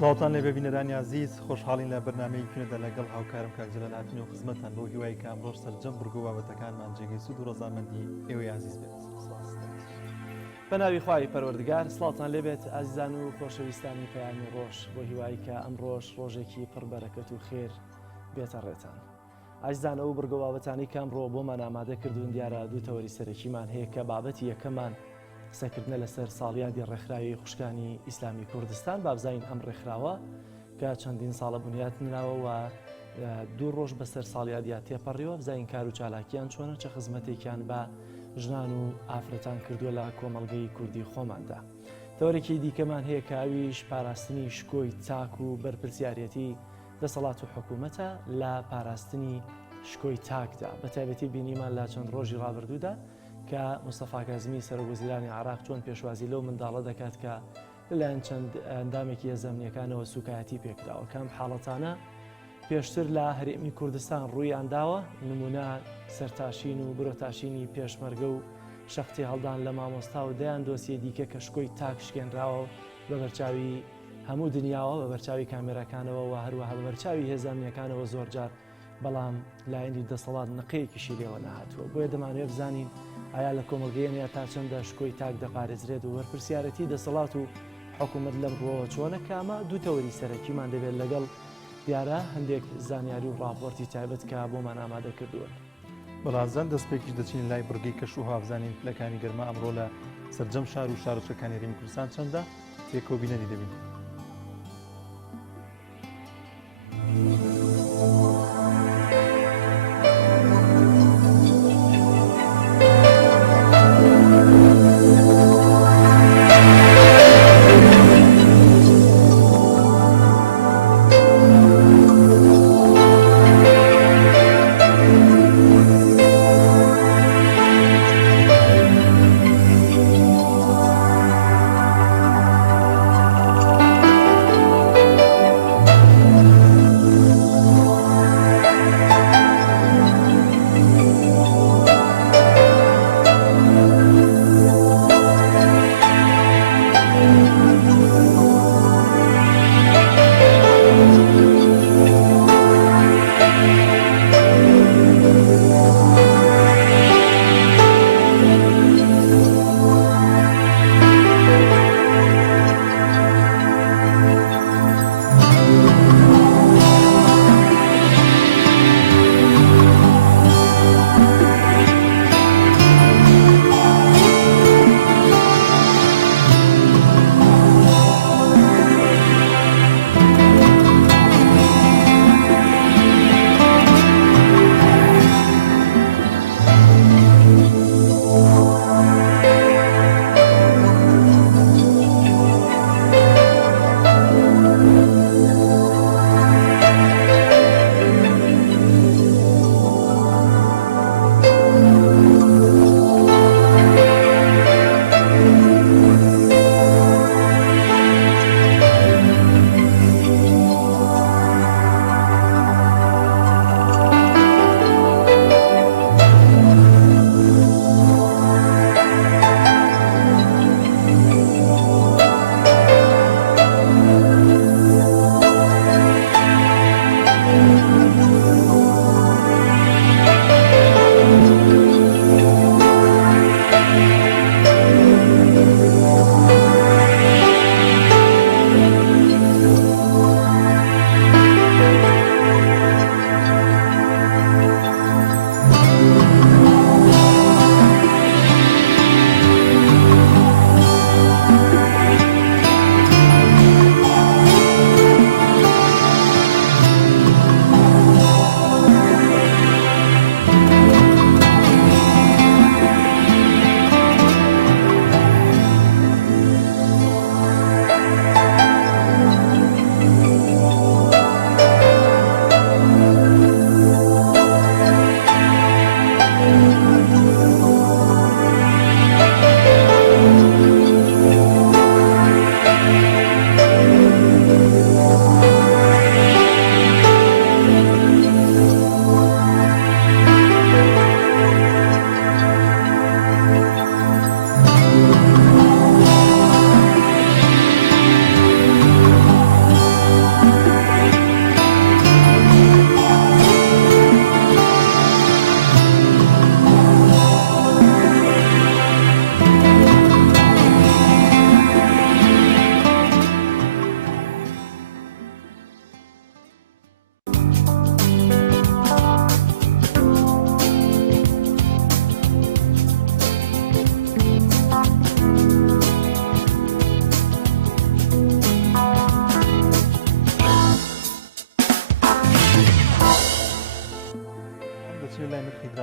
سڵاوتان لێ ببینەرانی عزیز خۆشحاڵین لە بەرنامەی کوێنەدا لەگەڵ هاوکارم کاکجلال هاتنی و خزمەتتان بۆ هیوای کە ئەمڕۆژ سەرجەم بڕگۆ بابەتەکانمان جێگەی سوود و ڕەزامەندی ئێوەی عزیز بێت. بە ناوی خوای پەروەردگار سڵاوتان لێبێت ئازیزان و خۆشەویستانی پەیامی ڕۆژ بۆ هیوای کە ئەم ڕۆژێکی پڕبەرەکەت و خێر بێتە ڕێتان. ئازیزان ئەو بڕگۆ بابەتانی کە ئەمڕۆ بۆمان ئامادە کردوون دیارە دوو تەوەری سەرەکیمان هەیە کە بابەتی یەکەمان قسەکردنە لەسەر ساڵیادی ڕێکخراوی خوشکانی ئیسلامی کوردستان بابزین ئەم ڕێکخراوە کە چەندین ساڵە بنیات نراوە و دوو ڕۆژ بەسەر ساڵیادیا تێپەڕیەوە بزین کار و چالاکیان چۆنە چه خزمەتێکیان بە ژنان و ئافرەتان کردووە لە کۆمەڵگەی کوردی خۆماندا. تەوەرێکی دیکەمان هەیە کە ئەویش پاراستنی شکۆی چاک و بەرپرسیارەتی دەسەڵات و حکوومەتە لە پاراستنی شکۆی تاکدا بە تایبەتی بینیمان لە چەند ڕۆژی ڕابردوودا کە مستەفا کازمی سەرۆکوەزیرانی عێراق چۆن پێشوازی لەو منداڵە دەکات کە لەلایەن چەند ئەندامێکی هێزەمنیەکانەوە سوکایەتی پێکراوە کەم حاڵەتانە پێشتر لە هەرێمی کوردستان ڕوویانداوە نمونە سەرتاشین و برۆتاشینی پێشمەرگە و شەختی هەڵدان لە مامۆستا و دەیان دۆسیە دیکە کە شکۆی تاک شکێنراوە بە بەرچاوی هەموو دنیاوە بە بەرچاوی کامێرەکانەوە و هەروەها بە بەرچاوی هێزانیەکانەوە زۆرجار بەڵام لایەنی دەسەڵات نقەیەکیشی لێوە نەهاتووە. بۆیە دەمانوێت بزانین ئایا لە کۆمەڵگەیەنیا تا چەندە شکۆی تاک دەپارێزرێت و وەرپرسیارەتی دەسەڵات و حکوومەت لەم ڕۆوە چۆنە کامە دوو تەوەری سەرەکیمان دەبێت لەگەڵ دیارە هەندێک زانیاری و ڕاپۆرتی تایبەت کە بۆمان ئامادە کردووە. بەڵازان دەستپێکی دەچین لای بڕگەی کەش و هاوزانین پلەکانی گەرمە ئەمڕۆ لە سەرجەم شار و شارۆچەکانی هەرێمی کوردستان چەندە تێکۆبینەری دەبین.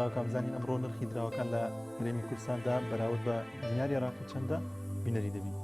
دراوەکان بزانین ئەمڕۆ نرخی دراوەکان لە هەرێمی کوردستاندا بەراورد بە دیناری عێراقی چەندە بینەری دەبین.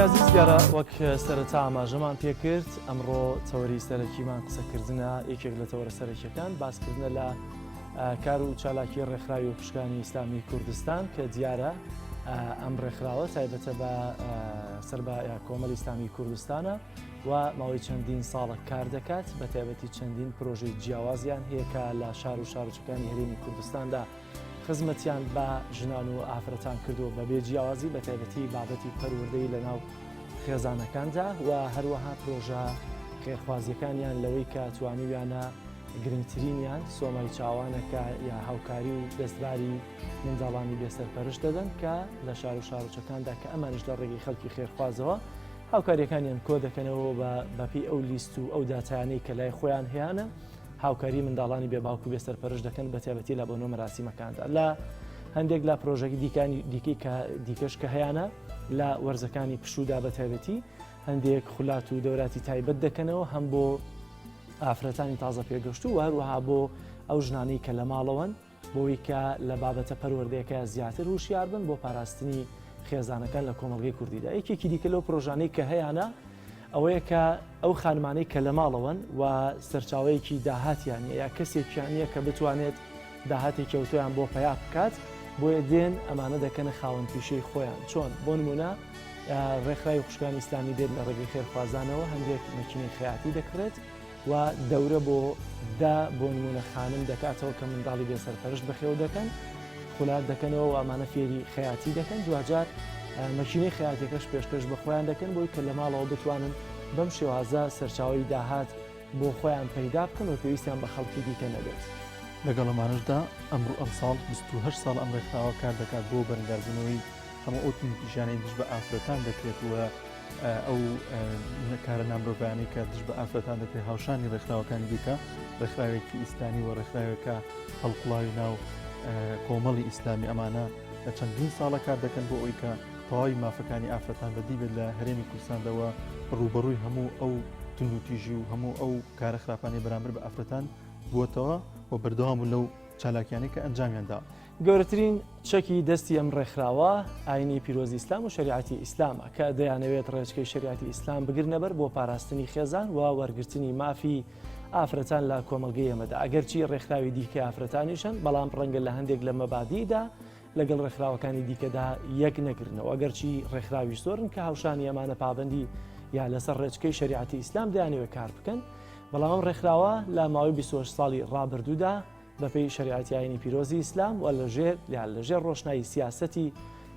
عزیز دیارە وەک سەرەتا ئاماژەمان پێکرد ئەمڕۆ تەوەری سەرەکیمان قسەکردنە یەکێک لە تەوەرە سەرەکیەکان باسکردنە لە کار و چالاکی ڕێکخراوی و پشکانی ئیسلامی کوردستان کە دیارە ئەم ڕێکخراوە تایبەتە بە سەربایە کۆمەڵی ئیسلامی کوردستانە و ماوەی چەندین ساڵە کار دەکات بە تایبەتی چەندین پرۆژەی جیاوازیان هەیە کە لە شار و شارۆچەکانی هەرێمی کوردستاندا خزمەتیان بە ژنان و ئافرەتان کردووە بە بێ جیاوازی بە تایبەتی بابەتی پەروەردەی لە ناو خێزانەکاندا و هەروەها پرۆژە خێرخوازیەکانیان لەوەی کە توانیویانە گرنگترینیان سۆمای چاوانەکە یا هاوکاری و دەستباری منداڵانی بێسەرپەرشت دەدەن کە لە شار و شارۆچەکاندا کە ئەمانش لە ڕێگەی خەڵکی خێرخوازەوە هاوکاریەکانیان کۆ دەکەنەوە بەپی ئەو لیست و ئەو داتایانەی کە لای خۆیان هەیەە هاوکاری منداڵانی بێباوک و بێسەرپەرشت دەکەن بە تایبەتی لە بۆنۆ مەراسیمەکاندا لە هەندێک لە پرۆژەکی دیکەش کە هەیەە لە وەرزەکانی پشودا بە تایبەتی هەندێک خولات و دەوراتی تایبەت دەکەنەوە هەم بۆ ئافرەتانی تازە پێگەشت و هەروەها بۆ ئەو ژنانەی کە لە ماڵەوەن بۆی کە لە بابەتە پەروەردەیەەکە زیاتر وشیار بن بۆ پاراستنی خێزانەکان لە کۆمەڵگەی کوردیدا یەکێکی دیکە لەو پرۆژانەی کە هەیەە ئەوەیە کە ئەو خانمانەی کە لە ماڵەوەن و سەرچاوەیەکی داهاتیان یا کەسێکیانە کە بتوانێت داهاتی کەوتۆیان بۆ پیا بکات بۆیە دێن ئەمانە دەکەنە خاوەن پیشەی خۆیان چۆن بۆ نمونە ڕێکخراوی خوشکانی ئیسلامی دێت لە ڕێگەی خێرخوازانەوە هەندێک مەکینەی خەیاتی دەکرێت و دەورە بۆ نمونە خانم دەکاتەوە کە منداڵی بێسەرپەرشت بەخێو دەکەن خولات دەکەنەوە و ئەمانە فێری خەیاتی دەکەن دوجار مەکینەی خەیاتەکەش پێشکەش بە خۆیان دەکەن بۆی کە لە ماڵەوە بتوانن بەم شێوازە سەرچاوی داهات بۆ خۆیان پەیدا بکەن و پێویستیان بە خەڵکی دیکە نەبێت. لەگەڵ ئەمانشدا ئەمڕۆ ئەم ساڵ 28 ساڵ ئەم ڕێکخراوە کار دەکات بۆ بەرگەردنەوەی هەموو ئەو پیشانەی دژ بە ئافرەتان دەکرێت و ئەو کارە نامرۆڤیانەی کە دژ بە ئافرەتان دەکرێت هاوشانی ڕێکخراوەکانی دیکە ڕێکخراوێکی ئیسلامی و ڕێکخراوێکە هەڵقڵاوی ناو کۆمەڵی ئیسلامی ئەمانە لە چەندین ساڵە کار دەکەن بۆ ئەوی کە تەواوی مافەکانی ئافرەتان بەدی بێت لە هەرێمی کوردستانەوە ڕوبەڕووی هەموو ئەو تونوتیژی و هەموو ئەو کارە خراپانی بەرامبەر بە ئافرەتان بووەتەوە و بەردەوام لەو چالاکیانەی کە ئەنجامیاندا. گەورەترین چەکی دەستی ئەم ڕێکخراوە ئاینی پیرۆزی ئیسلام و شریعەتی ئیسلامە کە دەیانەوێت ڕێچکەی شریعەتی ئیسلام بگرنەبەر بۆ پاراستنی خێزان و وەرگرتنی مافی ئافرەتان لە کۆمەلگەی ئەمەدا ئەگەرچی ڕێکخراوی دیکە ئافرەتانیشن بەڵام ڕەنگە لە هەندێک لە مەبادیدا لەگەڵ ڕێکخراوەکانی دیکەدا یەک نەگرنەوە ئەگەرچی ڕێکخراوی زۆرن کە هاوشانی ئەمانە پابندی یا لەسەر ڕێچکەی شریعەتی ئیسلام دەیانەوێت کار بکەن بەڵام ئەم ڕێکخراوە لە ماوەی 28 ساڵی ڕابردوودا بەپێی شریعەتی ئاینی پیرۆزی ئیسلام و لەژێر ڕۆشنایی سیاسەتی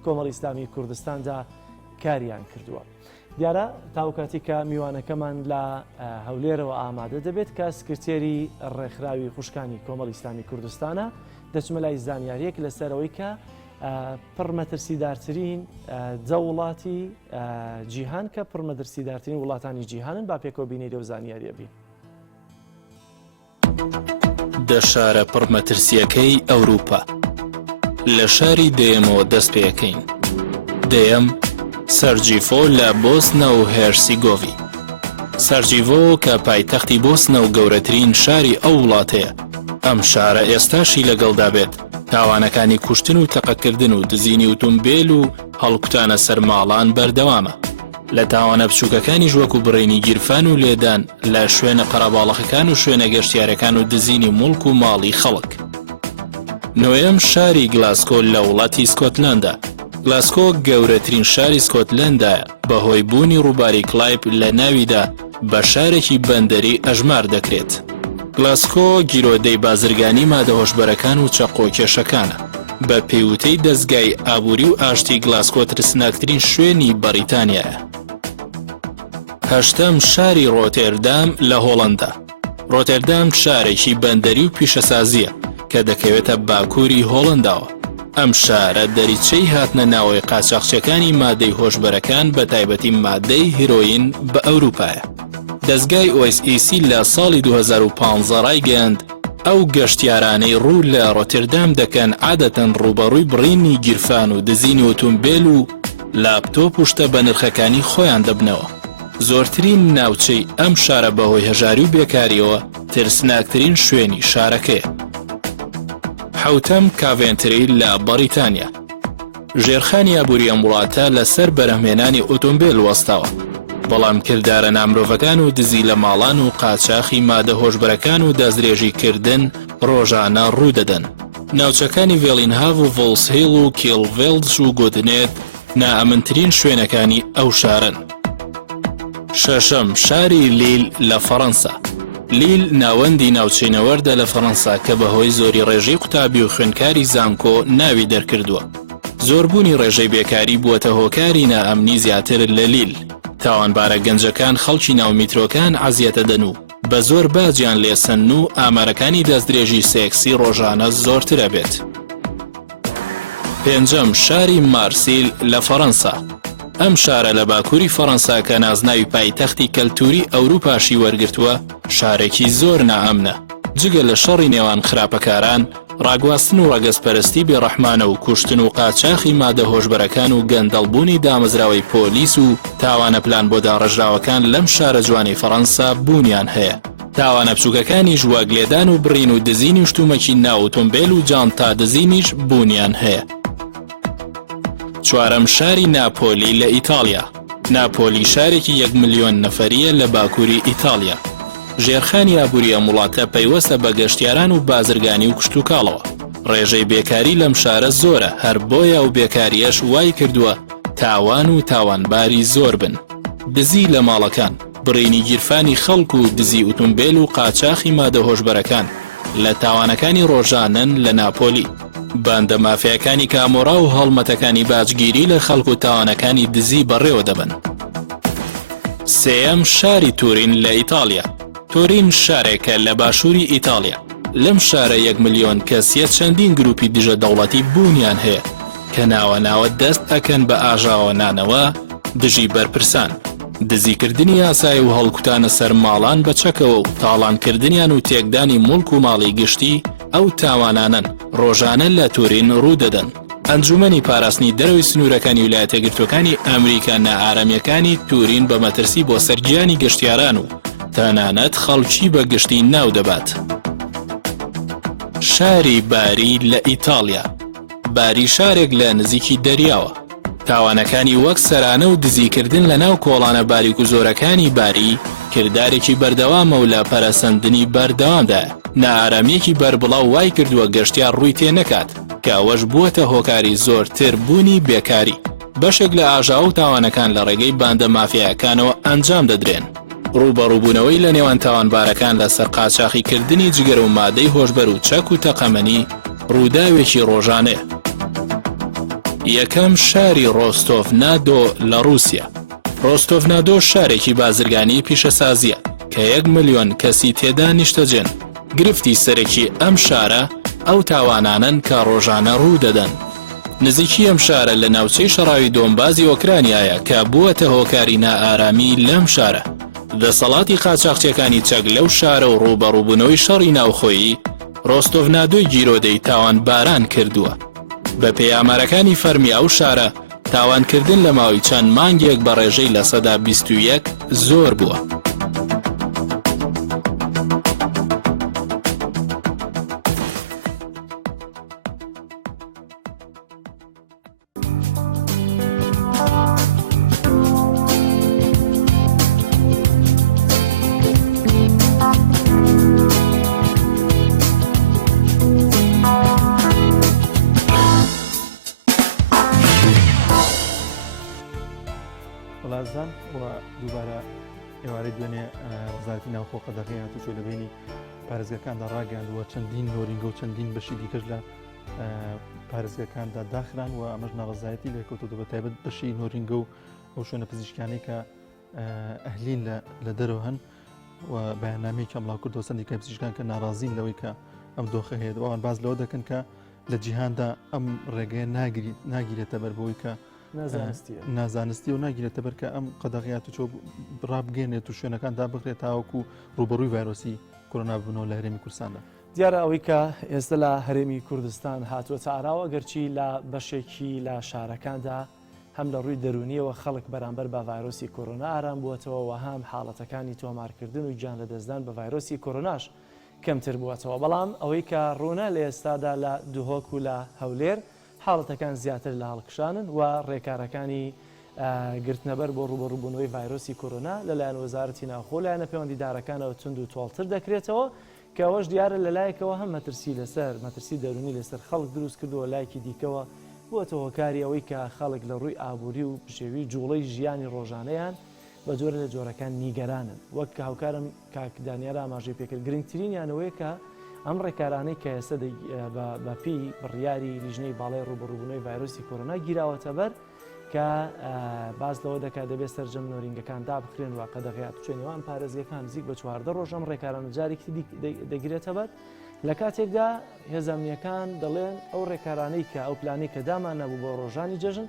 کۆمەڵی ئیسلامی کوردستاندا کاریان کردووە. دیارە تاوکاتی کە میوانەکەمان لە هەولێرەوە ئامادە دەبێت کە سکرتێری ڕێکخراوی خوشکانی کۆمەڵی ئیسلامی کوردستانە دەچمە لای زانیاریەک لەسەرەوەی کە پڕمەترسیدارترین جەوڵاتی جیهان کە پڕمەترسیدارترین وڵاتانی جیهانن با پێکەوە بینی لەو زانیاریە بین. دە شارە پڕمەترسیەکەی ئەوروپا لە شاری دێمەوە دەست پێەکەین. دێم سەرجیڤۆ لە بۆسنە و هێرسیگۆڤی. سەرجیڤۆ کە پایتەختی بۆسنە و گەورەترین شاری ئەو وڵاتەیە. ئەم شارە ئێستاشی لەگەڵدا بێت. تاوانەکانی کوشتن و تەقەکردن و دزینی ئۆتۆمبیل و هەڵکوتانە سەرماڵان بەردەوامە. لە تاوانە بچووکەکانی ژوەک و بڕینی گیرفان و لێدان لە شوێنە قەرەباڵەخەکان و شوێنە گەشتیارەکان و دزینی مڵک و ماڵی خەڵک. نۆیەم شاری گلاسکۆ لە وڵاتی سکۆتلاندا. گلاسکۆ گەورەترین شاری سکۆتلەندایە بەهۆی بوونی ڕووباری کلایپ لە ناویدا بە شارێکی بەندەری ئەژمار دەکرێت. گلاسکۆ گیرۆدەی بازرگانی مادەهۆشبەرەکان و چەقۆکێشەکانە. بە پێوتەی دەستگای ئابووری و ئاشتی گلاسکۆ ترسناکترین شوێنی بەریتانیایە. هەشتەم شاری ڕۆتێردام لە هۆڵەندا. ڕۆتێردام شارێکی بەندەری و پیشەسازیە کە دەکەوێتە باکووری هۆڵەنداوە. ئەم شارە دەریچەی هاتنە ناوەی قاچاقچیەکانی مادەی هۆشبەرەکان بە تایبەتی مادەی هیرۆین بە ئەوروپایە. دەستگای OSEC لە ساڵی 2015 ڕایگەیاند ئەو گەشتیارانەی ڕوو لە ڕۆتێردام دەکەن عادەتەن ڕوبەڕووی بڕینی گیرفان و دزینی ئۆتۆمبیل و لاپتۆپ و شتە بە نرخەکانی خۆیان دەبنەوە. زۆرترین ناوچەی ئەم شارە بەهۆی هەژاری و بێکاریەوە ترسناکترین شوێنی شارەکەیە. حوتەم کاڤێنتری لە بەریتانیا. ژێرخانی ئابووری ئەم وڵاتە لەسەر بەرهەمهێنانی ئۆتۆمبیل وەستاوە، بەڵام کردارە نامرۆڤەکان و دزی لە ماڵان و قاچاقی مادە هۆشبەرەکان و دەستدرێژیکردن ڕۆژانە ڕوودەدەن. ناوچەکانی ڤێلینهاڤ و ڤۆڵسهێڵ و کێڵڤێڵدژ و گۆدنێت نائەمنترین شوێنەکانی ئەو شارن. شەشەم شاری لیل لە فەڕەنسا. لیل ناوەندی ناوچەینەوەردە لە فەڕەنسا کە بەهۆی زۆری ڕێژەی قوتابی و خوێندکاری زانکۆ ناوی دەرکردووە. زۆربوونی ڕێژەی بێکاری بووەتە هۆکاری نائەمنی زیاتر لە لیل. تاوانبارە گەنجەکان خەڵکی ناو میترۆکان عەزیەتە دەن و بە زۆر باجیان لێسەن و ئامارەکانی دەستدرێژی سێکسی ڕۆژانە زۆرترە بێت. پێنجەم شاری مارسیل لە فەڕەنسا. ئەم شارە لە باکووری فەڕەنسا کە نازناوی پایتەختی کەلتوری ئەوروپاشی وەرگرتووە شارێکی زۆر نائەمنە. جگە لە شەڕی نێوان خراپەکاران، ڕاگواستن و ڕەگەزپەرستی بێڕەحمانە و کوشتن و قاچاقی مادە هۆشبەرەکان و گەندەڵبوونی دامەزراوەی پۆلیس و تاوانە پلان بۆ داڕژراوەکان لەم شارە جوانی فەڕەنسا بوونیان هەیە. تاوانە بچووکەکانی ژواگ لێدان و بڕین و دزینی شتومەکی ناو ئۆتۆمبیل و جانتا دزینیش بوونیان هەیە. چوارەم شاری ناپۆلی لە ئیتالیا. ناپۆلی شارێکی 1 ملیۆن نەفەریە لە باکووری ئیتالیا. ژێرخانی ئابووری ئەم وڵاتە پەیوەستە بە گەشتیاران و بازرگانی و کشت و کاڵەوە. ڕێژەی بێکاری لەم شارە زۆرە، هەر بۆیە و بێکاریەش وای کردووە تاوان و تاوانباری زۆر بن. دزی لە ماڵەکان، بڕینی گیرفانی خەڵک و دزی ئۆتۆمبیل و قاچاقی مادە هۆشبەرەکان لە تاوانەکانی ڕۆژانن لە ناپۆلی. باندە مافیەکانی کامۆرا و هەڵمەتەکانی باجگیری لە خەڵک و تاوانەکانی دزی بەڕێوە دەبن. سێەم شاری تورین لە ئیتالیا. تورین شارێکە لە باشووری ئیتالیا. لەم شارە 1 ملیۆن کەسیەت چەندین گروپی دژە دەوڵەتی بوونیان هەیە کە ناوە دەست ئەکەن بە ئاژاوەنانەوە، دژی بەرپرسان، دزیکردنی یاسای و هەڵکوتانە سەر ماڵان بە چەکەوە و تاڵانکردنیان و تێکدانی مڵک و ماڵی گشتی ئەو تاوانانن ڕۆژانە لە تورین ڕوودەدەن. ئەنجومەنی پاراستنی دەرەوەی سنوورەکانی ویلایەتە یەکگرتووەکانی ئەمریکا نائارەمیەکانی تورین بە مەترسی بۆ سەرگیانی گەشتیاران و تەنانەت خەڵکی بە گشتی ناو دەبات. شاری باری لە ئیتالیا. باری شارێک لە نزیکی دەریاوە. تاوانەکانی وەک سەرانە و دزیکردن لە ناو کۆڵانە باریک و زۆرەکانی باری کردارێکی بەردەوامە و لە پەرەسەندنی بەردەوامدایە. نائارەمیەکی بەربڵاو وای کردووە گەشتیار ڕووی تێ نەکات کە ئەوەش بووەتە هۆکاری زۆرتر بوونی بێکاری. بەشێک لە ئاژاو و تاوانەکان لە ڕێگەی باندە مافیایەکانەوە ئەنجام دەدرێن. ڕوبەڕووبوونەوەی لە نێوان تاوانبارەکان لەسەر قاچاقیکردنی جگەر و مادەی هۆشبەر و چەک و تەقەمەنی ڕووداوێکی ڕۆژانەیە. یەکەم شاری ڕۆستۆڤنادۆ لە رووسیا. ڕۆستۆڤنادۆ شارێکی بازرگانی پیشەسازیە کە 1 ملیۆن کەسی تێدا نیشتەجێن. گرفتی سەرەکی ئەم شارە ئەو تاوانانن کە ڕۆژانە ڕوو دەدەن. نزیکی ئەم شارە لە ناوچەی شەڕاوی دۆمبازی ئۆکرانیایە کە بووەتە هۆکاری نائارامی لەم شارە. دەسەڵاتی قاچاقچیەکانی چەک لەو شارە و ڕوبەڕووبوونەوەی شەڕی ناوخۆیی ڕۆستۆڤنادۆی گیرۆدەی تاوان باران کردووە. بە پێیامارەکانی فەرمی ئەو شارە تاوانکردن لە ماوەی چەند مانگێک بە ڕێژەی لە سەدا 21 زۆر بووە. بەڵازان و دووبارە ئێوارەی دوێنێ وەزارەتی ناوخۆ قەدەغی هاتوچۆ لە بینی پارێزگاکاندا ڕاگەاندووە چەندین نۆرینگە و چەندین بەشی دیکەش لە پارێزگەکاندا داخران و ئەمەش ناڕزایەتی لێکەوتو بە تایبەت بەشی نۆرینگە و ئەو شوێنە پزیشکیانەی کە ئەهلین لە دەرەوە هەن و بەیاننامەیەکی ئەملاو کردەوە سەندیکای پزیشکان کە ناڕازین لەوەی کە ئەم دۆخە هەیە ئەوان باز لەوە دەکەن کە لە جیهاندا ئەم ڕێگەیە ناگیرێتە بەر بۆی کە نازانستی و ناگیرێتە بەر کە ئەم قەدەغیات و چۆ ڕابگەێنێت و شوێنەکان دابخرێت تاوەکو ڕوبەڕووی ڤایرۆسی کۆرۆنا ببنەوە لە هەرێمی کوردستاندا. دیارە ئەوەی کە ئێستا لە هەرێمی کوردستان هاتووە ئاراوە گەرچی لە بەشێکی لە شارەکاندا هەم لە ڕووی دەرونیەوە خەڵک بەرامبەر بە ڤایرۆسی کۆرۆنا ئارام بووەتەوە و هەم حاڵەتەکانی تۆمارکردن و گیان لە دەستدان بە ڤایرۆسی کۆرۆناش کەمتر بووەتەوە. بەڵام ئەوەی کە ڕوونە لە ئێستادا لە دوهۆک و لە هەولێر حاڵەتەکان زیاتر لە هەڵکشانن و ڕێکارەکانی گرتنەبەر بۆ ڕوبەڕووبوونەوەی ڤایرۆسی کۆرۆنا لەلایەن وەزارەتی ناوخۆ لایەنە پەیوەندیدارەکانەوە تند و تۆڵتر دەکرێتەوە کە ئەوەش دیارە لەلایەکەوە هەم مەترسی لەسەر مەترسی دەرونی لەسەر خەڵک دروست کردووە لایەکی دیکەوە بووەتە هۆکاری ئەوەی کە خەڵک لە ڕووی ئابووری و پشێوی جوڵەی ژیانی ڕۆژانەیان بە جۆرە لە جۆرەکان نیگەرانن وەک کە هاوکارم کاکدانیارە ئاماژەی پێکرد گرنگترینیانەوەی کە ئەم ڕێکارانەی کە ئێستا بەپی بڕیاری لیژنەی باڵای ڕوبەڕووبوونەوەی ڤایرۆسی کۆرۆنا گیراوەتە بەر کە باز لەوە دەکات دەبێت سەرجەم نۆرینگەکان دابخرێن و قەدەغیات چێنەوەن پارێزگەکان نزیک بە 14 ڕۆژ ئەم ڕێکارانە جارێکی دەگرێتە بەر لە کاتێکدا هێزانیەکان دەڵێن ئەو ڕێکارانەی کە ئەو پلانی کە دامان نەبوو بۆ ڕۆژانی جەژن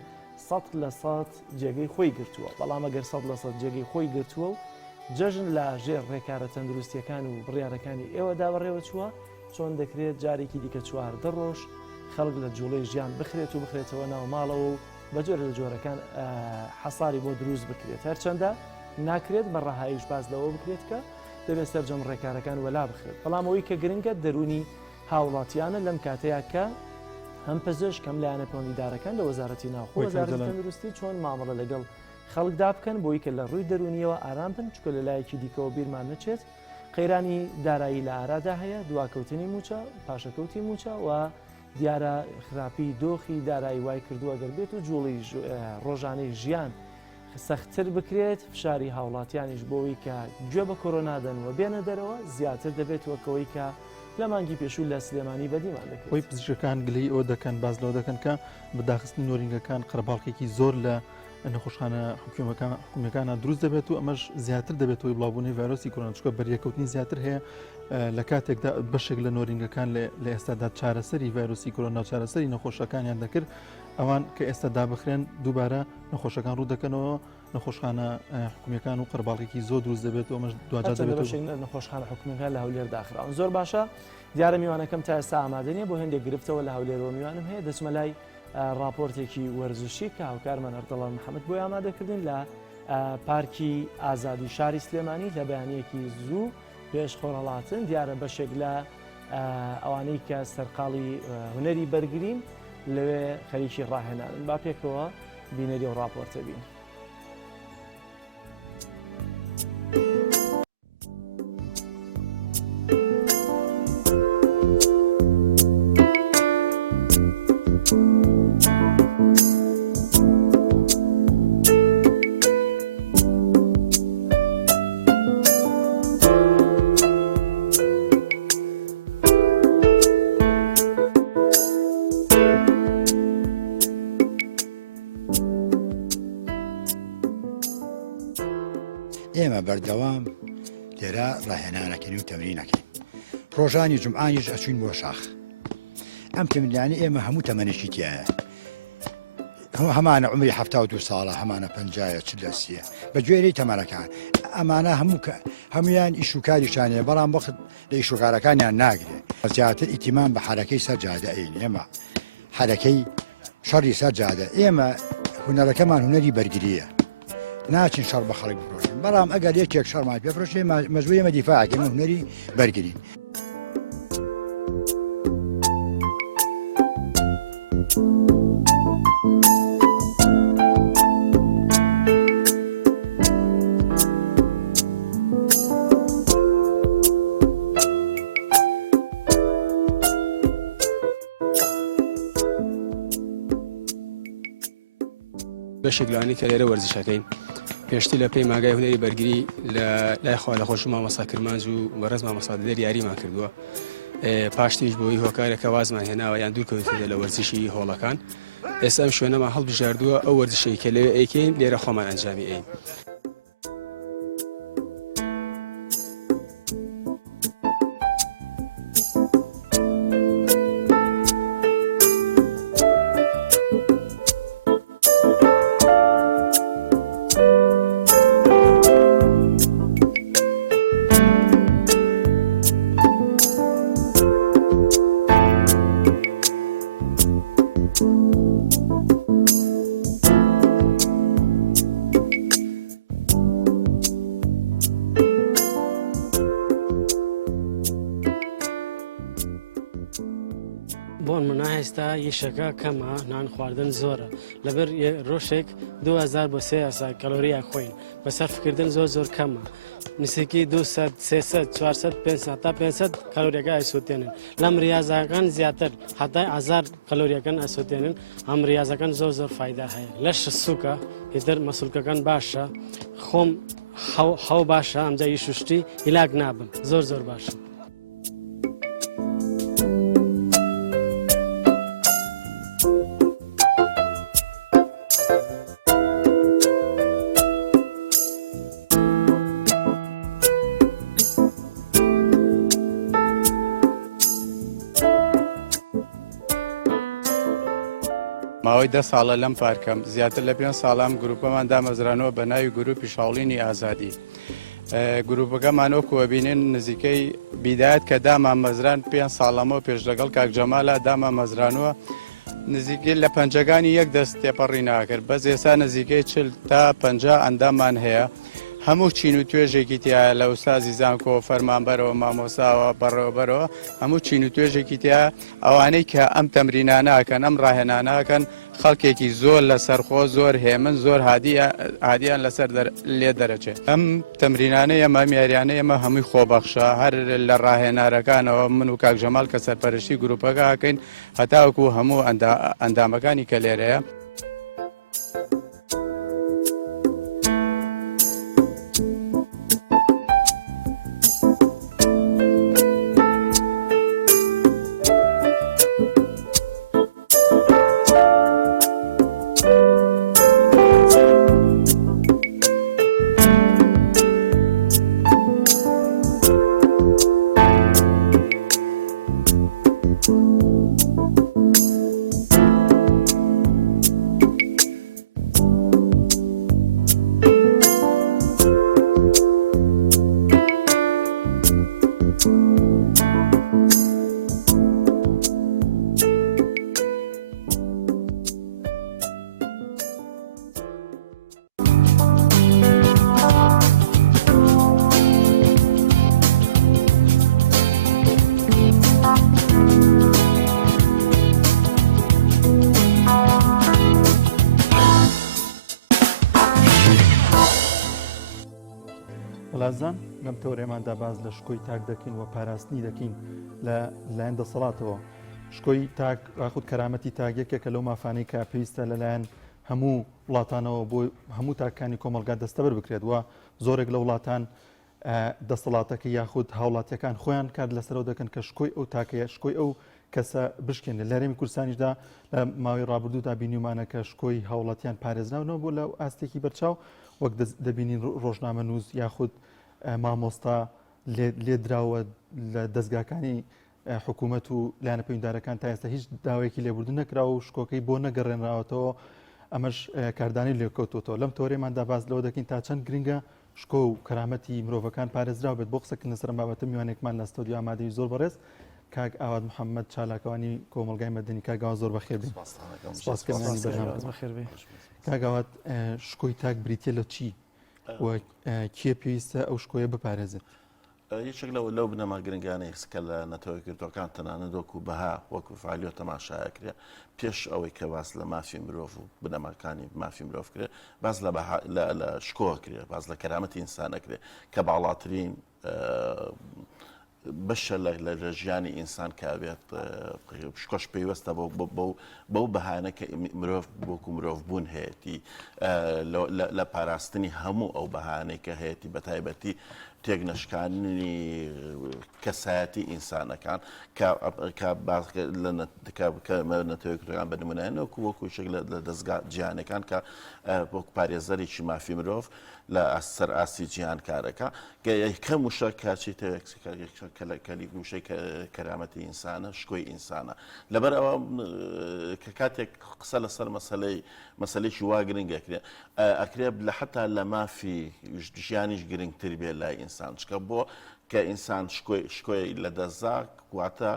100% جێگەی خۆی گرتووە بەڵام ئەگەر 100% جێگەی خۆی گرتووە و جەژن لە ژێر ڕێکارە تەندروستیەکان و بڕیارەکانی ئێوەدا بەڕێوە چووە چۆن دەکرێت جارێکی دیکە 14 ڕۆژ خەڵک لە جوڵەی ژیان بخرێت و بخرێتەوە ناو ماڵەوە و بە جۆرە لە جۆرەکان حەساری بۆ دروست بکرێت هەرچەندە ناکرێت بە ڕەهاییش باز لەوە بکرێت کە دەبێت سەرجەم ڕێکارەکان وەلا بخرێت بەڵام ئەوەی کە گرنگە دەرونی هاوڵاتیانە لەم کاتەیە کە هەم پزیشک کەم لایەنە پەیوەندیدارەکان لە وەزارەتی ناوخۆ وەزارەتی تەندروستی چۆن مامەڵە لەگەڵ خەڵکدا بکەن بۆی کە لە ڕووی دەرونیەوە ئارام بن چکە لە لایەکی دیکەوە بیرمان نەچێت قەیرانی دارایی لە ئارادا هەیە دواکەوتنی موچە پاشەکەوتی موچە و دیارە خراپی دۆخی دارایی وای کردووە گەربێت و جوڵی ڕۆژانەی ژیان سەختتر بکرێت فشاری هاوڵاتیانیش بۆەوەی کە گوێ بە کۆرۆنادەن و بێنە دەرەوە زیاتر دەبێت وەکەوەی کە لە مانگی پێشوو لە سلێمانی بەدیمان دەکرێت. خۆی پزیشکەکان گلەی ئەوە دەکەن باز لەوە دەکەن کە بەداخستنی نۆرینگەکان قەرباڵقێکی زۆر لە نەخۆشخانە حکوومەکانە دروست دەبێت و ئەمەش زیاتر دەبێتەوەی بڵاوبوونی ڤایرۆسی کۆرۆنا چکە بەریەکەوتنی زیاتر هەیە لە کاتێکدا بەشێک لە نۆرینگەکان لە ئێستادا چارەسەری ڤایرۆسی کۆرۆنا و چارەسەری نەخۆشەکانیان دەکرد ئەوان کە ئێستا دابخرێن دووبارە نەخۆشەکان ڕوو دەکەنەوە نەخۆشخانە حکوومیەکان و قەرباڵێکی زۆر دروست دەبێت و ئەمەش دوجار دەبێت نەخۆشخانە حکوومیەکان لە هەولێر داخراون زۆر باشە دیارە میوانەکەم تا ئێستا ئامادەنیە بۆ هەندێک گرفتەوە لە هەولێرەوە میوانم هەیە دەچمە لای راپۆرتێکی وەرزشی کە هاوکارمان ئەردەڵان محەممەد بۆی ئامادەکردن لە پارکی ئازادی شاری سلێمانی لە بەیانەیەکی زوو پێش خۆڕەڵاتن دیارە بەشێک لە ئەوانەی کە سەرقاڵی هونەری بەرگرین لەوێ خەریکی ڕاهێنانن با پێکەوە بینەری و راپۆرتە بین. ئێمە بەردەوام لێرە ڕاهێنانەکەین و تەمرینەکەین ڕۆژانی جمعانیش ئەچوین بۆ شاخ ئەم تەمرینانە ئێمە هەموو تەمەنێکی تایە هەمانە عمری 72 ساڵە هەمانە 50 40 بە گوێرەی تەمەنەکان ئەمانە هەمویان ئیشوکاریشانەیە بەڵام وەخت لە ئیشوکارەکانیان ناگرێت زیاتر ئیتیمان بە حرەکەی سەر جادە ئەین ئێمە حرەکەی شەڕی سەر جادە ئێمە هونەرەکەمان هونەری بەرگریە ناچین شەڕ بە خەڵک بفرۆشین بەڵام ئەگەر یەکێک شەڕمان پێفرۆشێ مەجبوریە ئێمە دیفاعەکەین هونەری بەرگرین. بەشێک لەوانەی کە لێرە وەرزشەکەین پێشتر لە پێی ماگای هونەری بەرگری لە لای خوا لە خۆش مامەسا کرمانج و بەڕێز مامەسا دەر یاریمان کردووە پاشتیش بۆی هۆکارێکە وازمان هێناوە یان دوورکەوتێتە لە وەرزشی هۆڵەکان ئێستا ئەم شوێنەمان هەڵبژاردووە ئەو وەرزشەی کە لەوێ ئەیکەین لێرە خۆمان ئەنجامی ئەین. بۆن منە هێستا یشەکە کەمە نان خواردن زۆرە لەبەر ڕۆژێک 2000 بۆ 3000 کەلۆریە خۆین بەسەر فکردن زۆر کەمە نسێکی 200 300 400 500 تا 500 کەلۆریەکە ئەسووتێنن لەم ریاضەکان زیاتر حتای 1000 کەلۆریەکان ئەسووتێنن ئەم ریاضەکان زۆر فایدا هەیە لەش سووکە هێتر مەسولکەکان باشە خۆم حەو باشە ئەمجا یشوشتی هیلاک نابم زۆر باشە. ماوەی 10 ساڵە لەم پارکەم زیاتر لە 5 ساڵام گروپەمان دامەزرانەوە بە ناوی گروپی شاڵینی ئازادی. گروپەکەمان وەکووە بینێن نزیکەی بیدایەت کە دامان مەزران 5 ساڵەمەوە پێش لەگەڵ کاک جەمالە دامان مەزرانوە نزیکەی لە پەنجەکانی یەک دەست تێپەڕی ناکرد بەس ئێستا نزیکەی 40 تا 50 ئەندامان هەیە. هەموو چین و توێژێکی تایە لە ئوستازی زانکۆ فەرمانبەرەوە مامۆساوە بەڕێوەبەرەوە هەموو چین و توێژێکی تایە ئەوانەی کە ئەم تەمرینانەکەن ئەم ڕاهێنانەکەن خەڵکێکی زۆر لە سەرخۆ زۆر هێمن زۆر هادیان لەسەر لێ دەرەچێت. ئەم تەمرینانە ئەمە میاریانە ئێمە هەمووی خۆبەخشە هەر لە ڕاهێنارەکانەوە من و کاک جەمال کە سەرپەرشتی گروپەکە ئەکەین هەتاوەکو هەموو ئەندامەکانی کە لێرەیە. وڵازان لەم تەورێماندا باز لە شکۆی تاک دەکەین و پاراستنی دەکەین لە لایەن دەسەڵاتەوە شکۆی تاک ئاخود کەرامەتی تاگێکە کە لەو مافانەی کە پێویستە لەلایەن هەموو وڵاتانەوە بۆ هەموو تاکانی کۆمەلگا دەستەبەر بکرێت وە زۆرێک لە وڵاتان دەسەڵاتەکە یاخود هاوڵاتیەکان خۆیان کار لەسەرەوە دەکەن کە شکۆی ئەو تاکەیە شکۆی ئەو کەسە بشکێنێت لە هەرێمی کوردستانیشدا لە ماوەی ڕابردوودا بینیمانە کە شکۆی هاوڵاتیان پارێزراونەوە بۆ لەو ئاستێکی بەرچاو وەک دەبینین ڕۆژنامە نووس یاخود مامۆستا لێدراوە لە دەستگاکانی حکوومەت و لایەنە پەیوەنددارەکان تا ئێستا هیچ داوایەکی لێبوردن نەکراوە و شکۆکەی بۆ نەگەڕێنراوەتەوە ئەمەش کاردانی لێکەوتوتەوە لەم تۆرێماندا باز لەوە دەکەین تا چەند گرنگە شکۆ و کەرامەتی مرۆڤەکان پارێزراو بێت بۆ قسەکردن سەر بابەتە میوانێکمان لە ستۆدیۆ ئامادەی زۆر بەڕێز کاک ئاواد محەممەد چالاکەوانی کۆمەلگای مەدەنی کاگاوە زۆر بەخێر بێت سپاسکردنی بەرنامە بەخێر بێ. کاگاوات شکۆی تاک بریتە لە چی و کێ پێویستە ئەو شکۆیە بپارێزێت؟ یەکێک لەو بنەما گرنگانە یەکسکە لە نەتەوەی کردوەکان تەنانە دۆکو بەها وەکو فعالیۆ تەماشایەکرێ پێش ئەوەی کە باس لە مافی مرۆڤ و بنەماکانی مافی مرۆڤ کرێ باز لە شکۆکرێ باز لە کەرامەتی ئینسانەکرێ کە باڵاترین بەشە لە ژیانی ئینسان کابێت شکۆش پێیوەستە بەو بەهانە کە مرۆڤ بۆکو مرۆڤ بوون هەیەی لە پاراستنی هەموو ئەو بەهانەی کە هەیەی بەتایبەتی تێکنەشکانی کەسایەتی ئینسانەکان نەتەوەیەکەکان بنمونەوەکو وەکو شێک لە دەستگا جیهانەکان کە وەکو پارێزەرێکی مافی مرۆڤ لە سەر ئاسی جیهان کارەکە کەم وشە کاچی کەلی وشەی کەرامەتی ئینسانە شکۆی ئینسانە لەبەر ئەوە کە کاتێک قسە لەسەر مەسلەیەکی وا گرنگەکرێ ئەکرێ لە حتا لە مافی ژیانیش گرنگتر بێ لای ئینسان چکە بۆ کە ئینسان شکۆی لە دەستدا واتە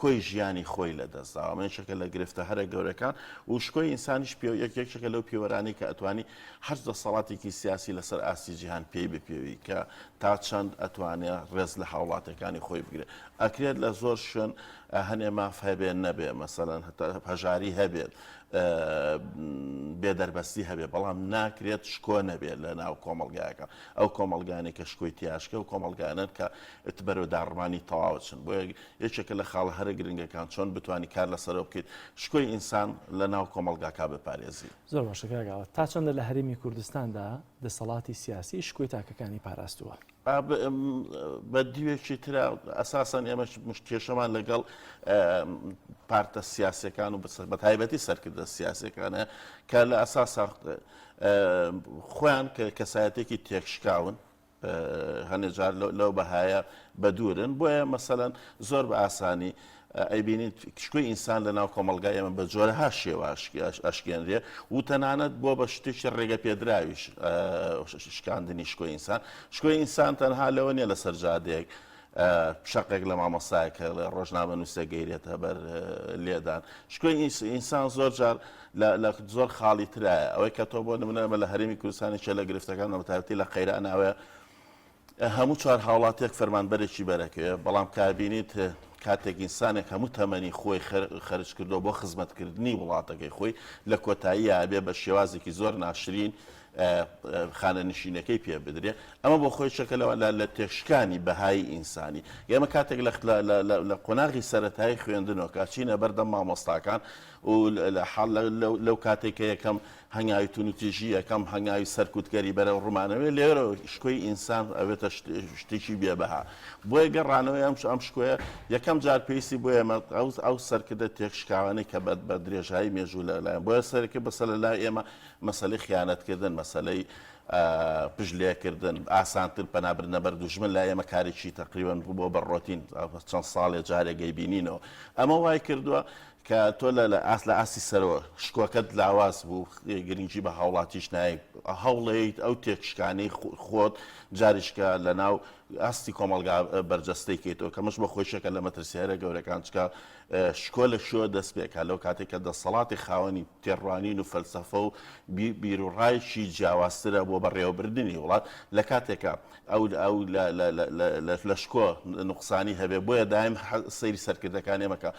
کۆی ژیانی خۆی لە دەستدا ئەمەشەکە لە گرفتە هەرە گەورەکان و شکۆی ئینسانیش یەکێکە لەو پێوەرانی کە ئەتوانی هەر دەسەڵاتێکی سیاسی لەسەر ئاسی جیهان پێی بپێوی کە تا چەند ئەتوانێت ڕێز لە هاوڵاتەکانی خۆی بگرێت ئەکرێت لە زۆر شوێن هەنێ ماف هەبێت نەبێ مەسەڵەن هەژاری هەبێت بێدەربەستی هەبێ بەڵام ناکرێت شکۆ نەبێت لە ناو کۆمەلگایەکە ئەو کۆمەلگانێک کە شکۆی تیاشکە و کۆمەلگانن کە بەرەو داڕمانی تەواوچن بۆ یەکێکە لە خاڵ هەرە گرنگەکان چۆن بتوانانی کار لەسەرەوە بکەیت شکۆی ئینسان لە ناو کۆمەلگاکە بپارێزی زۆر باشەکەگاوە تا چەندە لە هەرێمی کوردستاندا دەسەڵاتی سیاسی شکۆی تاکەکانی پاراستووە بە دیوێکی ترە ئەساسان ئێمە کێشەمان لەگەڵ پارتە سیاسەکان و بە تایبەتی سەرکردە سیاسەکانە کە لە ئەساسا خۆیان کە کەسایەتێکی تێکشکاون هەنێجار لەو بەهایە بەدورن بۆیە مەسەلەن زۆر بە ئاسانی ئەیبینین شکوی ئینسان لە ناو کۆمەلگای ئێمە بە جۆرەها شێوە ئەشکێنرێ و تەنانەت بۆ بە شتێکی ڕێگە پێدراویش شکاندنی شکۆی ئینسان شکۆی ئینسان تەنها لەوە نیە لە سەرجادەیەک شەقێک لە مامۆسایەکە لە ڕۆژنامە نووسە گەیرێتە بەر لێدان شکۆی ئینسان زۆر جار لە زۆر خاڵی ترایە ئەوەی کە تۆ بۆ نمونە لە هەرێمی کوردستانی چێ لە گرفتەکان نەتابەتی لە قەیراناوە هەموو چوار هاوڵاتێک فەرمانبەرێکی بەرەکەوێ بەڵام کابینیت کاتێک ئینسانێک هەموو تەمەنی خۆی خەرج کردو بۆ خزمەتکردنی وڵاتەکەی خۆی لە کۆتایی ئابێ بە شێوازێکی زۆر ناشرین خانە نشینەکەی پێ بدرێ ئەمە بۆ خۆی شەکەلەوە لە تێشکانی بەهای ئینسانی ئێمە کاتێک لە قۆناغی سەرەتایی خوێندنەوە کاچینە بەردەم مامۆستاکان و لەو کاتێککە یەکەم هەنگاوی تونوتیژی یەکەم هەنگاوی سەرکوتگەری بەرەو ڕوومانەوێ لێرە شکۆی ئینسان ئەوێتە شتێکی بێبەها بۆیە گەڕانەوەی ئەم شکۆیە یەکەم جار پێویستی بۆ ئێمە ئەو سەرکردە تێکشکاوانەی کە بە درێژایی مێژوو لەلایەن بۆیە سەرەکە بەسەر لە لای ئێمە مەسەلەی خیانەتکردن مەسەلەی پشلێکردن ئاسانتر پەنابرنە بەر دوژمن لای ئێمە کارێکی تقریبن بۆ بەڕۆتین چەند ساڵێ جارێگەی بینینەوە ئەمە وای کردووە کە تۆ لە ئاسی سەرەوە شکۆکەت لاواز بوو گرنگی بە هاوڵاتیش نایە هەوڵێیت ئەو تێکشکانەی خۆت جاریشکە لە ناو ئاستی کۆمەلگا بەرجەستەی کەیتەوە کەمەش بە خۆشەکە لە مەترسیارە گەورەکان چکە شکۆ لە شووە دەست پێکە لەو کاتێککە دەسەڵاتی خاوەنی تێڕوانین و فەلسەفە و بیرروڕایشی جیاوازترە بۆ بەڕێوەبردننی وڵات لە کاتێکە ئەو لە شکۆ نوقسانی هەبێ بۆیە دایم سەیری سەرکردەکان ئێمەکە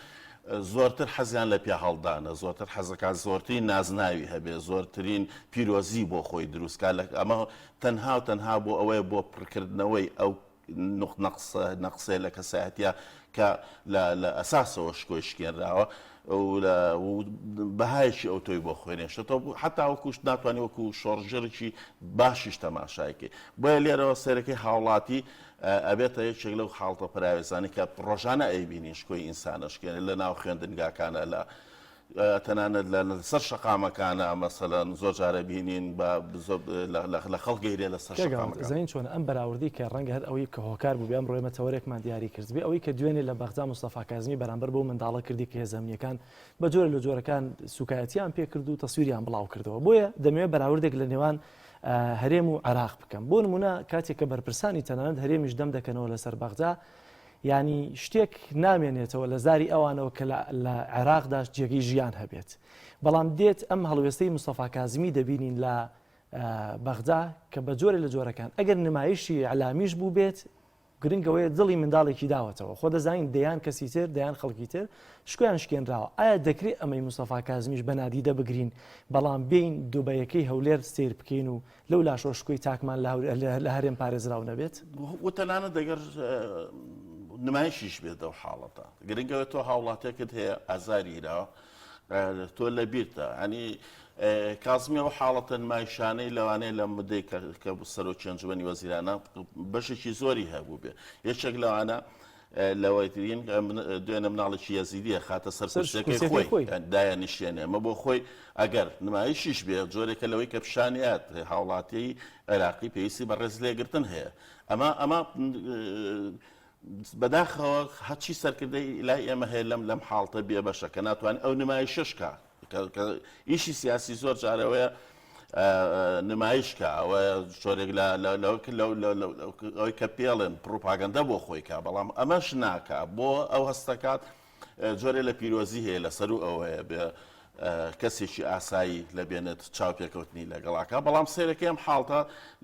زۆرتر حەزیان لە پێ هەڵدانە زۆرتر حەزەکان زۆرترین نازناوی هەبێ زۆرترین پیرۆزی بۆ خۆی دروستکە ئەمە تەنها و تەنها بۆ ئەوەیە بۆ پڕکردنەوەی ئەو نەقسێ لە کەسایەتە کە لە ئەساسەوە شکۆی شکێنراوە بەهایشی ئەو تۆی بۆ خوێنێشتەوە حتا وەکوش ناتوانانی وەکو شۆڕژەرێکی باشیش تەماشایکەی بۆیە لێرەوە سەرەکەی هاوڵاتی ئەبێتە یەکێک لەو حاڵتە پراوێزانی کە ڕۆژانە ئەیبینی شکۆی ئینسانەشکێنێ لە ناو خوێندنگاکانە لە تەنانەت لە سەر شەقامەکانە مەسەلەن زۆر جارە بینین لە خەڵگەیرێ لە سەر زین چۆن ئەم بەراوردی کە ڕەنگە هەر ئەوەی کە هۆکار بوو بێم ڕۆیمە تەوەرێکمان دیاری کرد بێ ئەوەی کە دوێنێ لە بەغدا مستەفا کازمی بەرامبەر بۆ منداڵە کردی کە هێزەمنیەکان بە جۆرە لە جۆرەکان سوکایەتیان پێ کرد و تەسویریان بڵاو کردەوە بۆیە دەمەوێت بەراوردێک لە نێوان هەرێم و عراق بکەم بۆ نمونە کاتێک کە بەرپرسانی تەنانەت هەرێمیش دەم دەکەنەوە لەسەر بەغدا ینی شتێک نامێنێتەوە لە زاری ئەوانەوە کە لە عێراقداش جێگەی ژیان هەبێت بەڵام دێت ئەم هەڵوێستەی مستەفا کازمی دەبینین لە بەغدا کە بە جۆرە لە جۆرەکان ئەگەر نمایشی علامیش بوو بێت گرنگەوەیە دڵی منداڵێکی داوەتەوە خۆ دەزانین دەیان کەسی تر دەیان خەڵکی تر شکۆیان شکێنراوە ئایا دەکرێت ئەمەی مستەفا کازمیش بە نادیدە بگرین بەڵام بین دووبەیەکەی هەولێر سیر بکەین و لەو لاشۆ شکۆی تاکمان لە هەرێم پارێزراو نەبێت وتەنانە دەگەر نمایشیش بێت ئەو حاڵەتە گرنگەوە تۆ هاوڵاتێکت هەیە ئازاریراوە تۆ لە بیرتە ئەنی کازمی و حاڵەتە نمایشانەی لەوانەیە لە مدەی کە سەرۆکی ئەنجومەنی وەزیرانە بەشێکی زۆری هەبوو بێ یەکێک لەوانە لەوەیترین دوێنە مناڵێکی یەزیدیە خاتە سەر کورسەکەی خۆی دایە نیشتێنێ ئەمە بۆ خۆی ئەگەر نمایشیش بێ جۆرێکە لەوەی کە پیشانیات هاوڵاتی عێراقی پێویستی بە ڕێز لێگرتن هەیە ئەمە بەداخەوە هەچی سەرکردەی لای ئێمە هەیە لەم حاڵتە بێ بەشە کە ناتوانێت ئەو نمایششکە ئیشی سیاسی زۆر جارەوەیە نمایشکە ئەوە شۆرێک ئەوەی کە پێڵێن پروپاگەندە بۆ خۆیکە بەڵام ئەمەش ناکە بۆ ئەو هەستەکات جۆرێ لە پیرۆزی هەیە لەسەر و ئەوەیە بێ کەسێکی ئاسایی لە بێنێت چاوپێکەوتنی لەگەڵاکە بەڵام سێرەکەی ئەم حاڵتە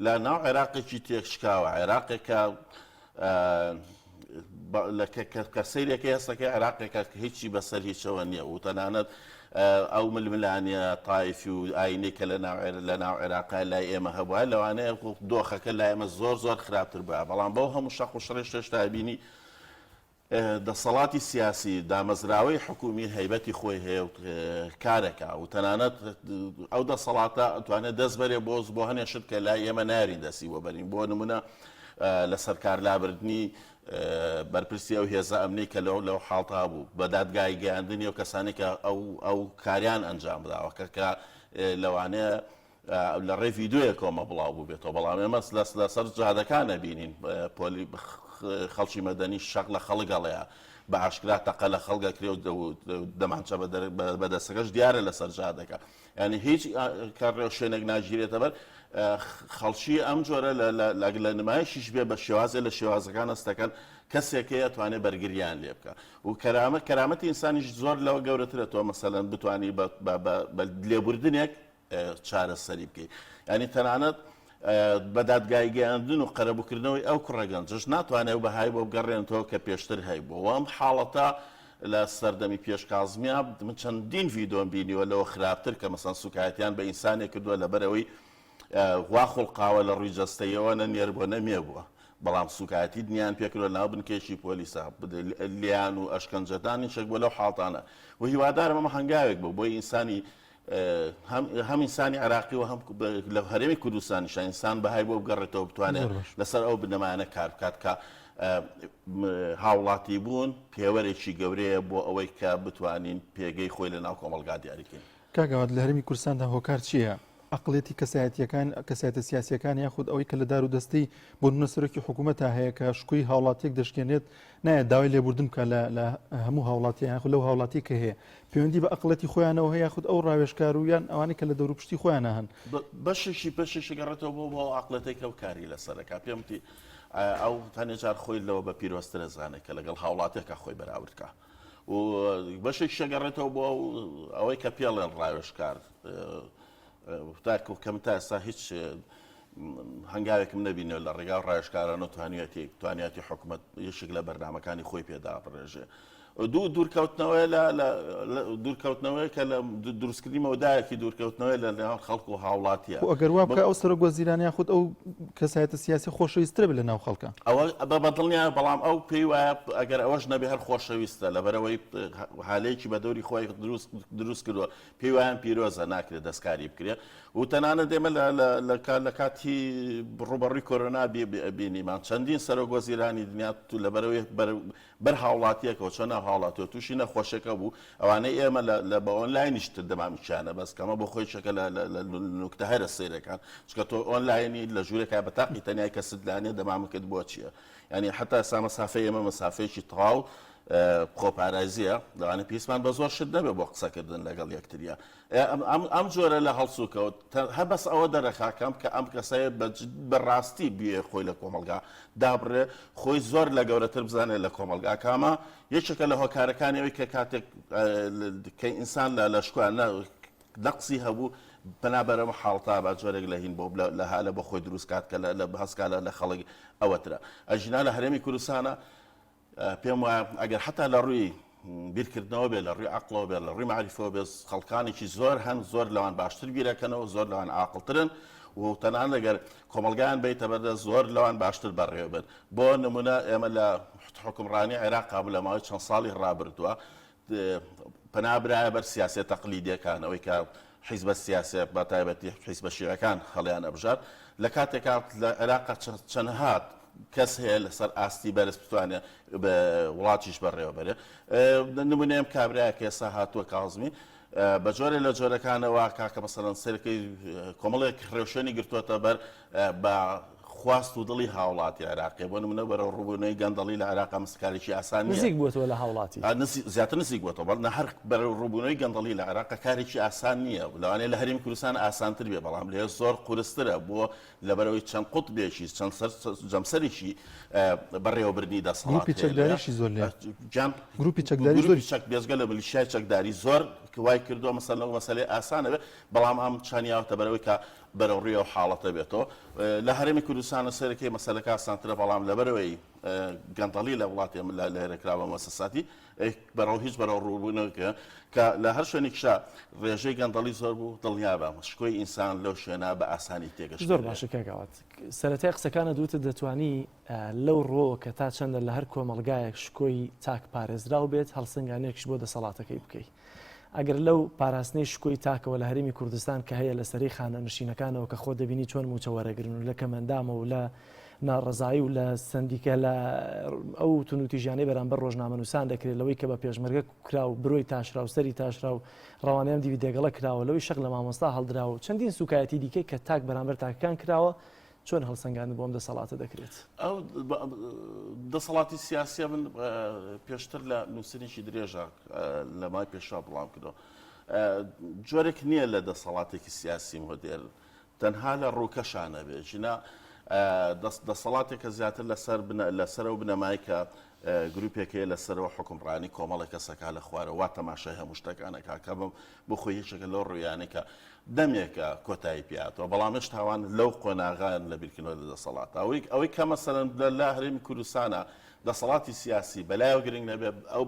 لە ناو عێراقێکی تێکشکاوە عێراقێکە کە سیرێکی هەستەکەی عێراقێکە هیچی بەسەر هیچەوە نییە و تەنانەت ئەو ململانە تایفی و ئاینەی کە لە ناو عێراقا لای ئێمە هەبووە لەوانەیە دۆخەکە لای ئێمە زۆر خراپتر بووە بەڵام بەو هەموو شەق و شڕێش هێشتا بینی دەسەڵاتی سیاسی دامەزراوەی حکومی هەیبەتی خۆی هەیە کارێکە و تەنانەت ئەو دەسەڵاتە ئەتوانێت دەست بەرێ بۆ هەنێ شت کە لای ئێمە نارین دەسی وەبەرین بۆ نمونە لەسەر کارلابردنی بەرپرسی ئەو هێزە ئەمنی کە لەو حاڵتا بوو بە دادگای گەیاندنی و کەسانی کە ئەو کاریان ئەنجام بداوە کە لەوانەیە لە ڕێ ڤیددیۆیە کۆمە بڵاو بوو بێتەوە بەڵام ئێمە لەسەر جادەکانە بینین پۆلی خەڵکی مەدەنی شەق لە خەڵگەڵەیە بە عشکرا تەقە لە خەڵگە کرێ و دەمانچە بەدەستەکەش دیارە لەسەر جادەکە ینی هیچ کارڕێ شوێنێک ناگیرێتە بەر خەڵکی ئەم جۆرە لە نمایشیش بێ بە شێوازێ لە شێوازەکان هەستەکەن کەسێکەیە توانێت بەرگریان لێ بکە و کەرامەتی ئینسانیش زۆر لەوە گەورەترێتەوە مەسەلەن بتانی بە لێبوردنێک چارەسەری بکەیت ینی تەنانەت بە دادگای گەیاندن و قەرەبووکردنەوەی ئەو کوڕەگەنجش ناتوانێت بەهای بۆ بگەڕێنەوە کە پێشتر هەی بۆ ئەم حاڵەتە لە سەردەمی پێشکازمیا من چەندین ڤیدۆم بینیوە لەوە خراپتر کە مەسەن سوکایەتیان بە ئینسانێک کردووە لەبەرەوەی وا خوڵقاوە لە ڕووی جەستەیەوە نەنێر بۆ نەمێ بووە بەڵام سوکایەتی دنیان پێکردوە ناو بنکێشی پۆلیسا لیان و ئەشکەنجەدانی شێک بۆ لەو حاڵتانە و هیوادارم ئەمە هەنگاوێک بوو بۆی ئینسانی هەم ئینسانی عراقی و هەم لە هەرێمی کوردستانیش ئینسان بەهای بۆ بگەڕێتەوە بتوانێت لەسەر ئەو بنەمانە کار بکات کە هاوڵاتی بوون پێوەرێکی گەورەیە بۆ ئەوەی کە بتوانین پێگەی خۆی لە ناو کۆمەلگا دیاریکەین. کاگەواد لە هەرێمی کوردستاندا هۆکار چییە؟ عقلێتی کەسایەتیەکان کەسایەتە سیاسیەکان یاخود ئەوەی کە لە دار و دەستی بۆ نەسەرۆکی حکوومەتە هەیە کە شکوی هاوڵاتیەک دەشکێنێت نایە داوای لێبوردن بکە لە هەموو هاوڵاتی یاخود لەو هاوڵاتی کە هەیە پەیوەندی بە عقلەتی خۆیانەوە هەیە یاخود ئەو ڕاوێژکار و یان ئەوانەی کە لە دەور و پشتی خۆیان هەن بەشێکی گەڕێتەوە بۆ عقلەتێکە و کاری لەسەرەکە پێمتی ئەو تەنێجار خۆی لەوە بە پیرۆسترە زانێت کە لەگەڵ هاوڵاتێکە خۆی بەراوردکە و بەشێک شەگەڕێتەوە بۆ ئەوەی کە پێڵێن ڕاوێژکار کەم تا ئێستا هیچ هەنگاوێکم نبینێت لە ڕێگا ڕایشکارانە توانیاتی حکوومەت یەشێک لە بەرنامەکانی خۆی پێدا بڕێژێ دوورکەوتنەوەی کە لە دروستکردنی مەودایەکی دوورکەوتنەوەی لە ناو خەڵک و هاوڵاتیە ئەگەر وا بکە ئەو سەرۆک وەزیرانی یاخود ئەو کەسایەتە سیاسی خۆشەویستترە بێت لە ناو خەڵکە ئەوە بە بەدڵنیە بەڵام ئەو پێی وایە ئەگەر ئەوەش نەبێ هەر خۆشەویستە لەبەرەوەی حالەیەکی بە دەوری خۆی دروست کردووە پێی وایان پیرۆزە ناکرێت دەستکاری بکرێت و تەنانە دێمە لە کاتی ڕوبەڕووی کۆرۆنا بینیمان چەندین سەرۆک وەزیرانی دنیا لەبەرەوەی بەر هاوڵاتیەکەەوە چۆن هاوڵاتەوە تووشی نەخۆشەکە بوو ئەوانەی ئێمە لە بە ئۆنلاینیشتر دەمامیچانە بەس کەمە بۆ خۆی شەکە لە نوکتە هەرە سیرەکان چکە تۆ ئۆنلاینی لە ژوورێکا بە تاقی تەنیای کەسدلانێ دەمامکرد بۆ چییە ینی حتا ئێستا مەسافەی ئێمە مەسافەیەکی تەواو خۆپارێزیە لەوانە پێویستمان بە زۆر شت نەبێ بۆ قسەکردن لەگەڵ یەکتریا ئەم جۆرە لە هەڵسوکەوت هەبەس ئەوە دەرەخاکەم کە ئەم کەسایە بەڕاستی بێ خۆی لە کۆمەلگا دابڕێ خۆی زۆر لە گەورەتر بزانێت لە کۆمەلگا کامە یەکێکە لە هۆکارەکانیەوەی کە کاتێک کە ئینسان لە شکوان نەقسی هەبوو بەنابەرەوە حاڵتا با جۆرێک لە هین بۆ لە هالە بۆ خۆی دروستکات کە لە هەسکالە لە خەڵک ئەوەترە ئەژینا لە هەرێمی کوردستانە پێم وایە ئەگەر حتا لە ڕووی بیرکردنەوە بێت لە ڕووی عقلەوە بێت لە ڕووی معریفەوە بێت خەڵکانێکی زۆر هەن زۆر لەوان باشتر بیرەکەنەوە زۆر لەوان عاقڵترن و تەنان لەگەر کۆمەلگایان بیتە بەردە زۆر لەوان باشتر بەڕێوە بێت بۆ نمونە ئێمە لە حکومڕانی عێراق بوو لە ماوەی چەند ساڵی ڕابردووە پەنابرایە بەر سیاسەت تەقلیدیەکان ئەوەی کە حیزبە سیاسە بە تایبەتی حیزبە شیعەکان هەڵیان ئەبژار لە کاتێکا لە عێراق چەندهات کەس هەیە لەسەر ئاستی بەرز بتوانێت بە وڵاتیش بەڕێوەبەرێ نمونەیەم کابراایە کە ئێستا هاتووە کاڵزمی بە جۆرە لە جۆرەکانەوە کاکە مەسەڵەن سەرەکەی کۆمەڵێک ڕێوشێنی گرتووەتە بەر بە خواست و دڵی هاوڵاتی عێراقی بۆ نمونە بەرە ڕووبوونەوەی گەندەڵی لە عێراق مستکارێکی ئاسان نیە نزیک بووەوە لە هاوڵاتی زیاتر نزیک بووەوە بەڵام هەر بەرە ڕووبوونەوەی گەندەڵی لە عێراق کارێکی ئاسان نییە لەوانەیە لە هەرێمی کوردستان ئاسانتر بێ بەڵام لێ زۆر قورسترە بۆ لەبەرەوەی چەند قوتبێکی چەند جەمسەرێکی بەڕێوەبردنی دەسەڵات گروپی چەکداریشی زۆر لێ گروپی چەکداری زۆری چەک بێزگە لە ملیشیای چەکداری زۆر وای کردووە مەسەلەن مەسەلەی ئاسانە بێ بەڵام هەم چانیاوتە بەرەوەی کە بەرەو ڕێوە حاڵەتە بێتەوە لە هەرێمی کوردستانە سەرەکەی مەسەلەکە ئاسانترە بەڵام لەبەرەوەی گەندەڵی لە وڵاتی لە لێرەکراوە مؤسساتی بەرەو هیچ بەرەو ڕووبوونەوەکە کە لە هەر شوێنێکشا ڕێژەی گەندەڵی زۆر بوو دڵنیابە مشکۆی ئینسان لەو شوێنە بە ئاسانی تێگەشت زۆر باشە کاکەوات سەرەتای قسەکانە دووتە دەتوانی لەو ڕۆ کە تا چەندە لە هەر کۆمەڵگایەک شکۆی تاک پارێزراو بێت هەڵسەنگانێکش بۆ دەسەڵاتەکەی بکەیت ئەگەر لەو پاراستنەی شکۆی تاکەوە لە هەرێمی کوردستان کە هەیە لە سەری خانە نشینەکانەوە کە خۆ دەبینی چۆن موچەوەرەگرن و لە کەمەندامە و لە ناڕزایی و لە سندیکە لە ئەو تونوتیژیانەی بەرامبەر ڕۆژنامەنووسان دەکرێت لەوەی کە بە پێشمەرگە کرا و برۆی تاشرا و سەری تاشرا و ڕەوانیان دیوی دێگەڵە کراوە لەوەی شەق لە مامۆستا هەڵدراوە چەندین سوکایەتی دیکەی کە تاک بەرامبەر تاکەکان کراوە چۆن هەڵسەنگاندن بۆم دەسەڵاتە دەکرێت ئەو دەسەڵاتی سیاسیە من پێشتر لە نووسنێکی درێژە لە مای پێشا بڵام کردەوە جۆرێک نییە لە دەسەڵاتێکی سیاسی مۆدێر تەنها لە ڕووکەشانە بێ ژنا دەسەڵاتێکە زیاتر لەسەر و بنەمای کە گروپێکەیە لەسەرەوە حکومڕانی کۆمەڵی کەسەکە لە خوارە وا تەماشای هەموو شتەکانەکە کە بخۆی هیچێکە لەو ڕوویانێکە دەمێکە کۆتایی پیاتەوە بەڵامش تاوان لەو قۆناغایان لە بیرکردنەوە لە دەسەڵات ئەوەی کە مەسەلەن لە هەرێمی کوردستانە دەسەڵاتی سیاسی بەلایەوە گرنگ نەبێ ئەو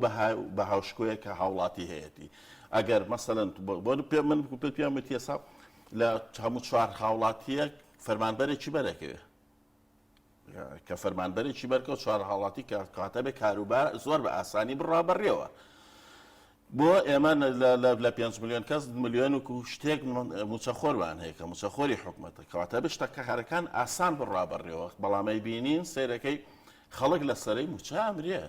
بە هاوشکۆیە کە هاوڵاتی هەیەی ئەگەر مەسەلەن من پێم تێسا لە هەموو چوار هاوڵاتیە فەرمانبەرێکی بەرەکەوێ کە فەرمانبەرێکی بەرکەوت چوار هاوڵاتی کە کاتە بێ کاروبار زۆر بە ئاسانی بڕابەڕێەوە بۆ ئێمە لە 5 میلیۆن کەس میلیۆن و شتێک موچەخۆرمان هەیە کە موچەخۆری حکوومەتە کەواتە بێ شتەکەکارەکان ئاسان بڕابەڕێەوە بەڵامەی بینین سیرەکەی خەڵک لە سەرەی موچە ئەمرێ